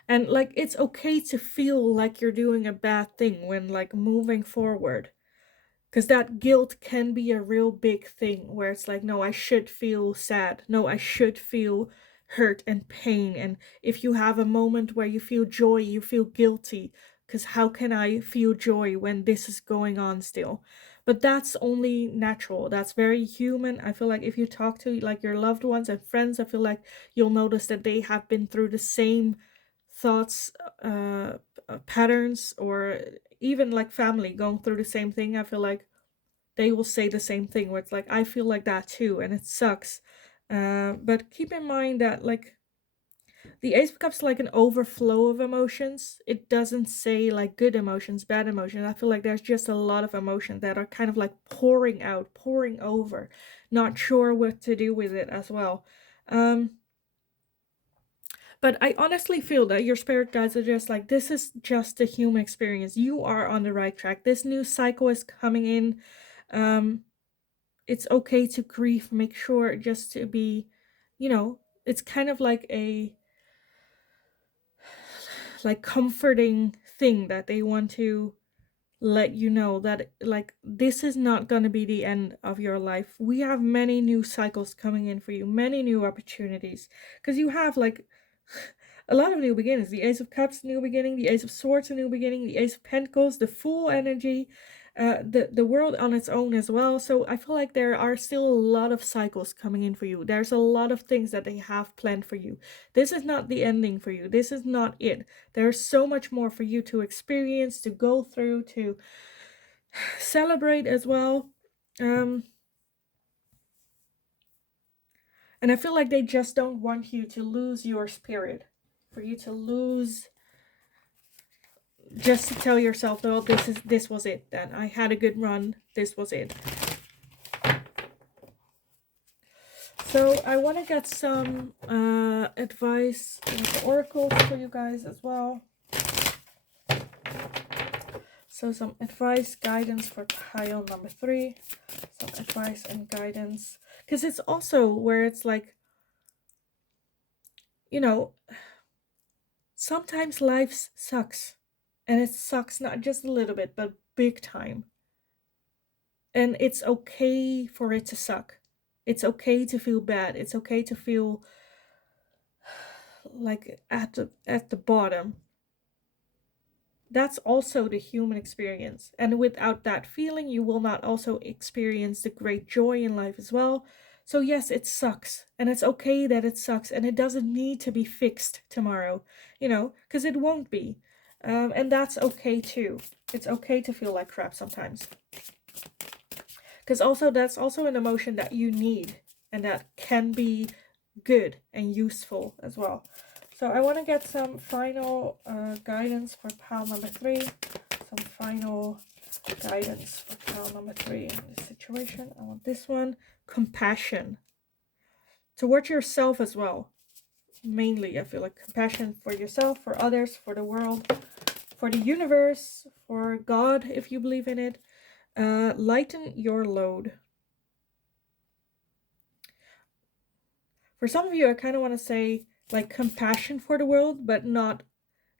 And like, it's okay to feel like you're doing a bad thing when like moving forward, because that guilt can be a real big thing, where it's like, no, I should feel sad, no, I should feel hurt and pain. And if you have a moment where you feel joy, you feel guilty, because how can I feel joy when this is going on still? But that's only natural, that's very human. I feel like if you talk to like your loved ones and friends, I feel like you'll notice that they have been through the same thoughts, uh, patterns, or even like family going through the same thing. I feel like they will say the same thing, where it's like, I feel like that too, and it sucks. But keep in mind that like the Ace of Cups is like an overflow of emotions. It doesn't say like good emotions, bad emotions. I feel like there's just a lot of emotions that are kind of like pouring out, pouring over, not sure what to do with it as well. But I honestly feel that your spirit guides are just like, this is just a human experience. You are on the right track. This new cycle is coming in. Um, it's okay to grieve. Make sure just to be, it's kind of like a comforting thing that they want to let you know that, like, this is not going to be the end of your life. We have many new cycles coming in for you, many new opportunities, because you have like a lot of new beginnings. The Ace of Cups, new beginning. The Ace of Swords, a new beginning. The Ace of Pentacles, the full energy. The world on its own as well. So I feel like there are still a lot of cycles coming in for you. There's a lot of things that they have planned for you. This is not the ending for you. This is not it. There's so much more for you to experience, to go through, to celebrate as well. And I feel like they just don't want you to lose your spirit, for you to lose, just to tell yourself, oh, this was it, then I had a good run, this was it. So I want to get some advice with the oracles for you guys as well. So some advice, guidance for pile number 3. Some advice and guidance, because it's also where it's like, sometimes life sucks, and it sucks not just a little bit, but big time. And it's okay for it to suck. It's okay to feel bad. It's okay to feel like at the bottom. That's also the human experience. And without that feeling, you will not also experience the great joy in life as well. So yes, it sucks. And it's okay that it sucks. And it doesn't need to be fixed tomorrow, because it won't be. And that's okay too. It's okay to feel like crap sometimes. Because also that's also an emotion that you need, and that can be good and useful as well. So I want to get some final guidance for pile number 3. Some final guidance for pile number 3 in this situation. I want this one. Compassion. Towards yourself as well. Mainly, I feel like compassion for yourself, for others, for the world, for the universe, for God, if you believe in it. Lighten your load. For some of you, I kind of want to say like compassion for the world, but not.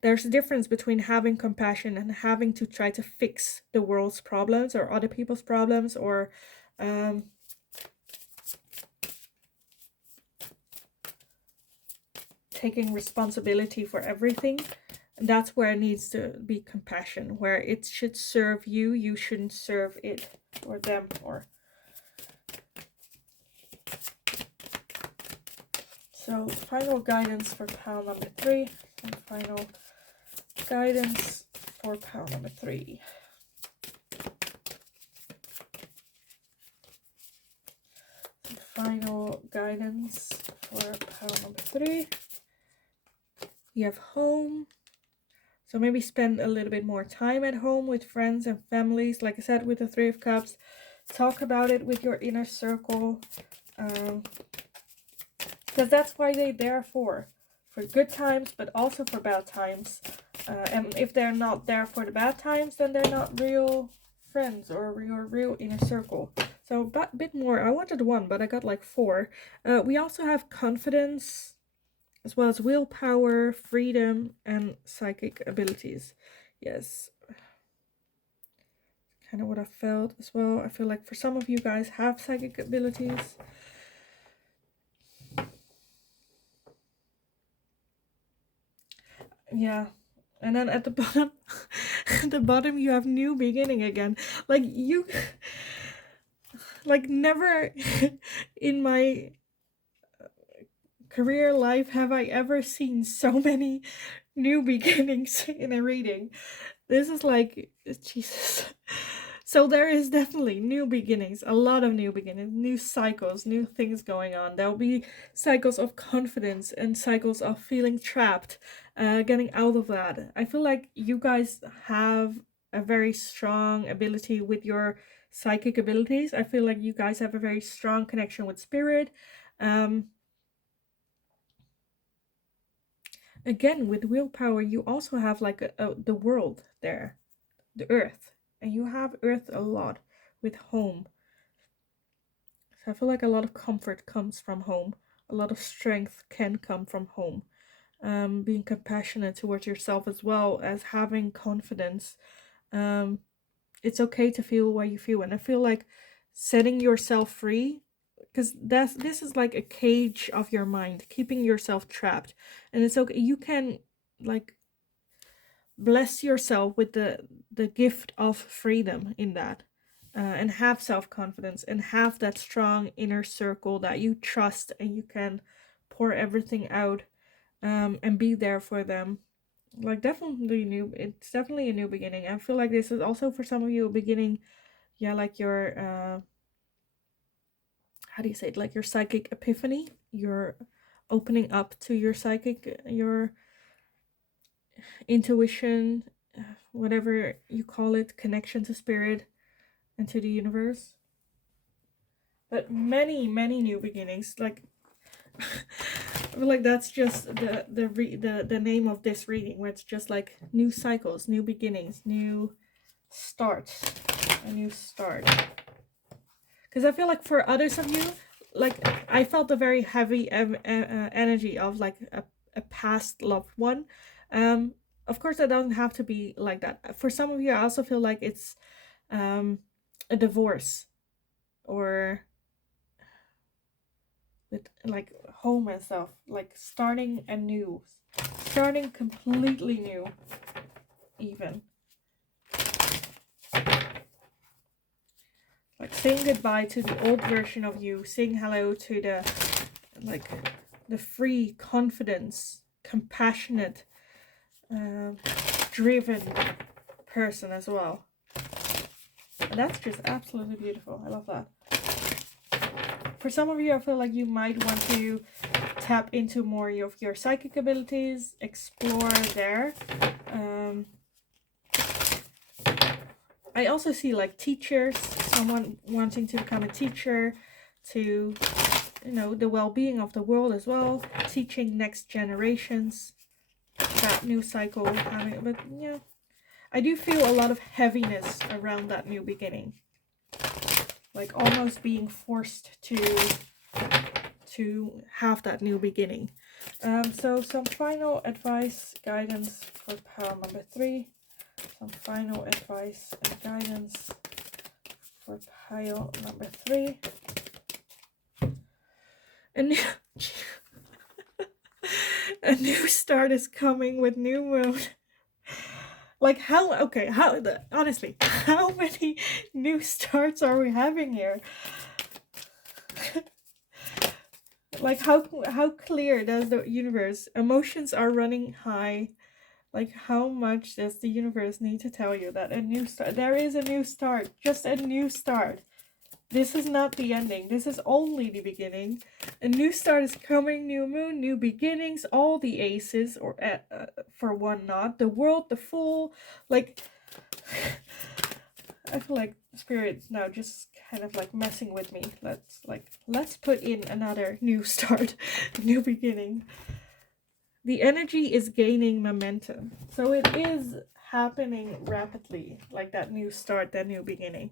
There's a difference between having compassion and having to try to fix the world's problems or other people's problems, or taking responsibility for everything. That's where it needs to be compassion, where it should serve you. You shouldn't serve it or them. Or so final guidance for pile number 3, and final guidance for pile number 3. Final guidance for pile number 3. You have home. So maybe spend a little bit more time at home with friends and families. Like I said, with the 3 of Cups, talk about it with your inner circle. Because that's why they're there for good times, but also for bad times. And if they're not there for the bad times, then they're not real friends or your real inner circle. So a bit more. I wanted 1, but I got like 4. We also have confidence, as well as willpower, freedom, and psychic abilities. Yes. Kind of what I felt as well. I feel like for some of you guys have psychic abilities. Yeah. And then at the bottom, at the bottom you have new beginning again. Like you, like never in my career life have I ever seen so many new beginnings in a reading. This is like, Jesus. So there is definitely new beginnings, a lot of new beginnings, new cycles, new things going on. There will be cycles of confidence and cycles of feeling trapped, getting out of that. I feel like you guys have a very strong ability with your psychic abilities. I feel like you guys have a very strong connection with spirit. again, with willpower, you also have like the world there, the earth, and you have earth a lot with home. So I feel like a lot of comfort comes from home. A lot of strength can come from home. Being compassionate towards yourself as well as having confidence. Um, it's okay to feel what you feel, and I feel like setting yourself free, because this is like a cage of your mind, keeping yourself trapped, and it's okay. You can like bless yourself with the gift of freedom in that, and have self-confidence and have that strong inner circle that you trust, and you can pour everything out, and be there for them. Like, definitely new, it's definitely a new beginning. I feel like this is also for some of you a beginning, yeah, like your how do you say it, like your psychic epiphany. You're opening up to your psychic, your intuition, whatever you call it, connection to spirit and to the universe. But many new beginnings. Like, I feel like that's just the name of this reading, where it's just like new cycles, new beginnings, new starts, a new start. Because I feel like for others of you, like, I felt a very heavy energy of like a past loved one. Of course, it doesn't have to be like that. For some of you, I also feel like it's a divorce, or with like home and stuff, like starting anew, starting completely new, even. Like saying goodbye to the old version of you, saying hello to the, like, the free, confidence, compassionate, driven person as well. And that's just absolutely beautiful. I love that. For some of you, I feel like you might want to tap into more of your psychic abilities, explore there. I also see like teachers, someone wanting to become a teacher, to, you know, the well-being of the world as well, teaching next generations, that new cycle having. But yeah, I do feel a lot of heaviness around that new beginning, like almost being forced to have that new beginning. So some final advice, guidance for pile number 3. Some final advice and guidance for pile number 3. A new start is coming with new moon. Like, honestly, how many new starts are we having here? Like, how clear does the universe, emotions are running high. Like, how much does the universe need to tell you that a new start, there is a new start, just a new start. This is not the ending. This is only the beginning. A new start is coming, new moon, new beginnings, all the aces, or for one not, the world, the fool. Like, I feel like Spirit's now just kind of like messing with me. Let's put in another new start, new beginning. The energy is gaining momentum. So it is happening rapidly, like that new start, that new beginning.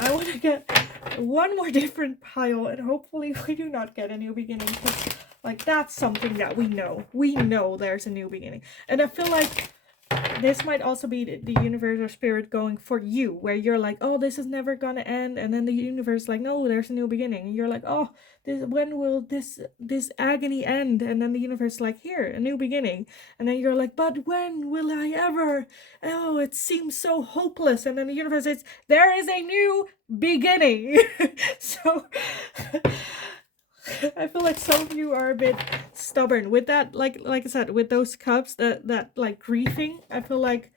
I want to get one more different pile, and hopefully we do not get a new beginning, because like that's something that we know. We know there's a new beginning. And I feel like this might also be the universe or spirit going for you, where you're like, oh, this is never gonna end, and then the universe like, no, there's a new beginning, and you're like, oh, when will this agony end? And then the universe like, here, a new beginning. And then you're like, but when will I ever? Oh, it seems so hopeless. And then the universe says, there is a new beginning. So I feel like some of you are a bit stubborn with that. Like I said, with those cups, that like grieving. I feel like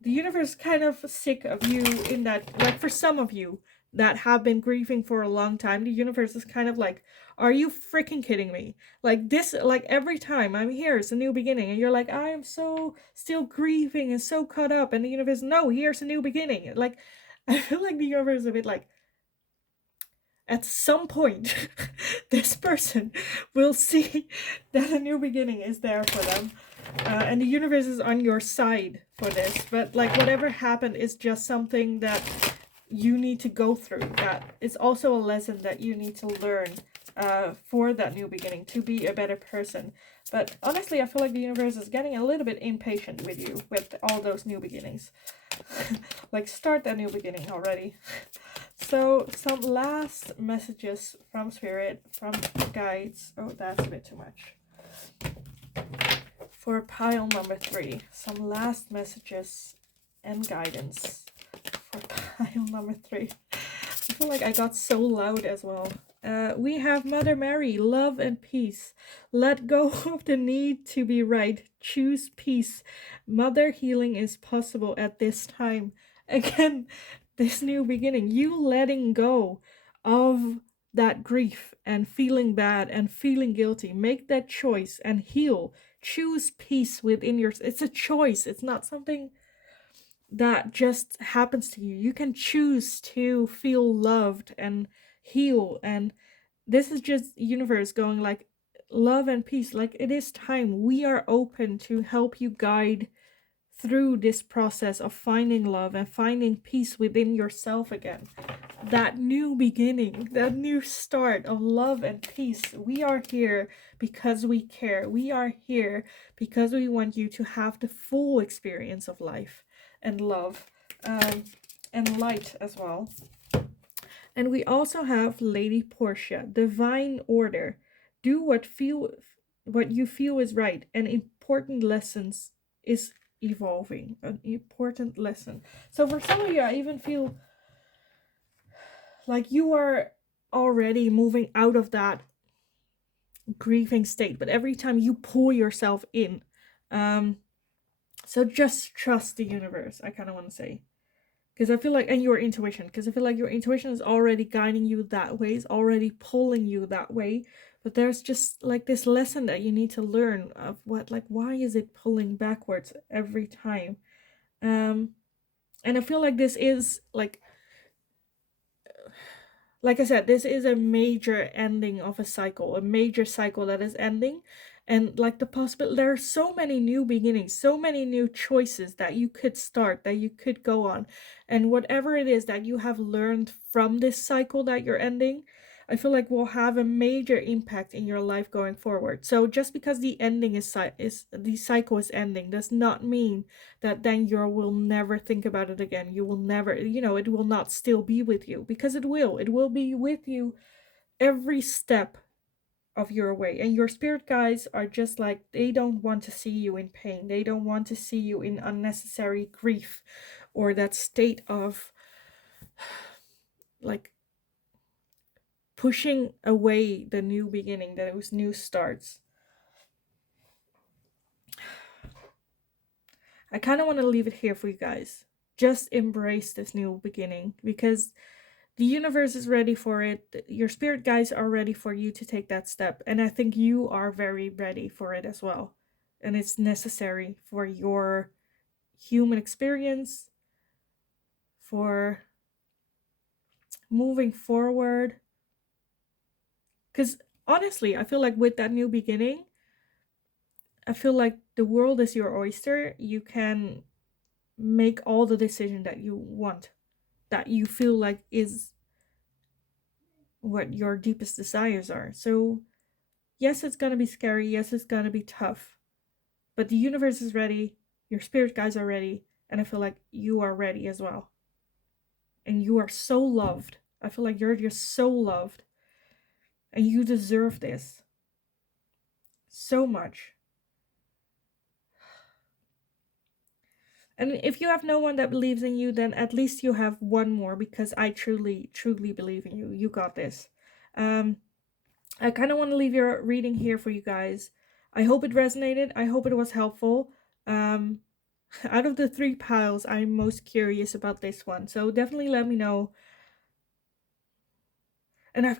the universe is kind of sick of you in that. Like, for some of you that have been grieving for a long time, the universe is kind of like, are you freaking kidding me? Like this, like every time I'm here, it's a new beginning, and you're like, I am so still grieving and so caught up, and the universe, no, here's a new beginning. Like, I feel like the universe is a bit like, at some point, this person will see that a new beginning is there for them. And the universe is on your side for this, but like whatever happened is just something that you need to go through. That is also a lesson that you need to learn for that new beginning to be a better person. But honestly, I feel like the universe is getting a little bit impatient with you with all those new beginnings. Like, start that new beginning already. So, some last messages from Spirit, from guides. Oh, that's a bit too much. For pile number 3, some last messages and guidance for pile number 3. I feel like I got so loud as well. We have Mother Mary, love and peace. Let go of the need to be right. Choose peace. Mother healing is possible at this time. Again, this new beginning. You letting go of that grief and feeling bad and feeling guilty. Make that choice and heal. Choose peace within yours. It's a choice. It's not something that just happens to you. You can choose to feel loved and heal, and this is just universe going like love and peace. Like, it is time. We are open to help you guide through this process of finding love and finding peace within yourself again. That new beginning, that new start of love and peace. We are here because we care. We are here because we want you to have the full experience of life and love, and light as well. And we also have Lady Portia, divine order. Do what you feel is right, and important lessons is evolving. An important lesson. So for some of you, I even feel like you are already moving out of that grieving state, but every time you pull yourself in. So just trust the universe, I kind of want to say. Because I feel like, and your intuition, because I feel like your intuition is already guiding you that way, is already pulling you that way. But there's just like this lesson that you need to learn of what, like, why is it pulling backwards every time? And I feel like this is like I said, this is a major ending of a cycle, a major cycle that is ending. And like the possible, there are so many new beginnings, so many new choices that you could start, that you could go on. And whatever it is that you have learned from this cycle that you're ending, I feel like will have a major impact in your life going forward. So just because the ending is the cycle is ending does not mean that then you will never think about it again. You will never, it will not still be with you, because it will be with you every step of your way. And your spirit guides are just like, they don't want to see you in pain. They don't want to see you in unnecessary grief or that state of like pushing away the new beginning, those new starts. I kind of want to leave it here for you guys. Just embrace this new beginning, because the universe is ready for it. Your spirit guides are ready for you to take that step. And I think you are very ready for it as well. And it's necessary for your human experience, for moving forward. Because honestly, I feel like with that new beginning, I feel like the world is your oyster. You can make all the decision that you want, that you feel like is what your deepest desires are. So yes, it's gonna be scary. Yes, it's gonna be tough. But the universe is ready. Your spirit guides are ready. And I feel like you are ready as well. And you are so loved. I feel like you're just so loved. And you deserve this so much. And if you have no one that believes in you, then at least you have one more, because I truly, truly believe in you. You got this. I kind of want to leave your reading here for you guys. I hope it resonated. I hope it was helpful. Out of the 3 piles, I'm most curious about this one. So definitely let me know. And I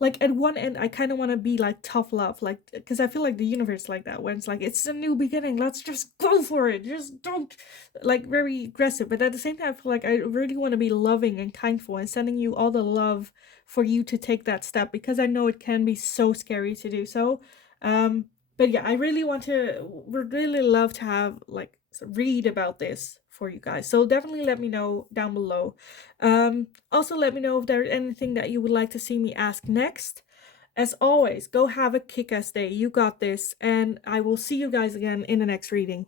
like at one end, I kind of want to be like tough love, like, because I feel like the universe like that, when it's like, it's a new beginning, let's just go for it, just don't, like, very aggressive. But at the same time, I feel like I really want to be loving and kindful and sending you all the love for you to take that step, because I know it can be so scary to do so. But yeah, I really want to would really love to have like read about this for you guys. So definitely let me know down below. Also let me know if there's anything that you would like to see me ask next. As always, go have a kick-ass day. You got this, and I will see you guys again in the next reading.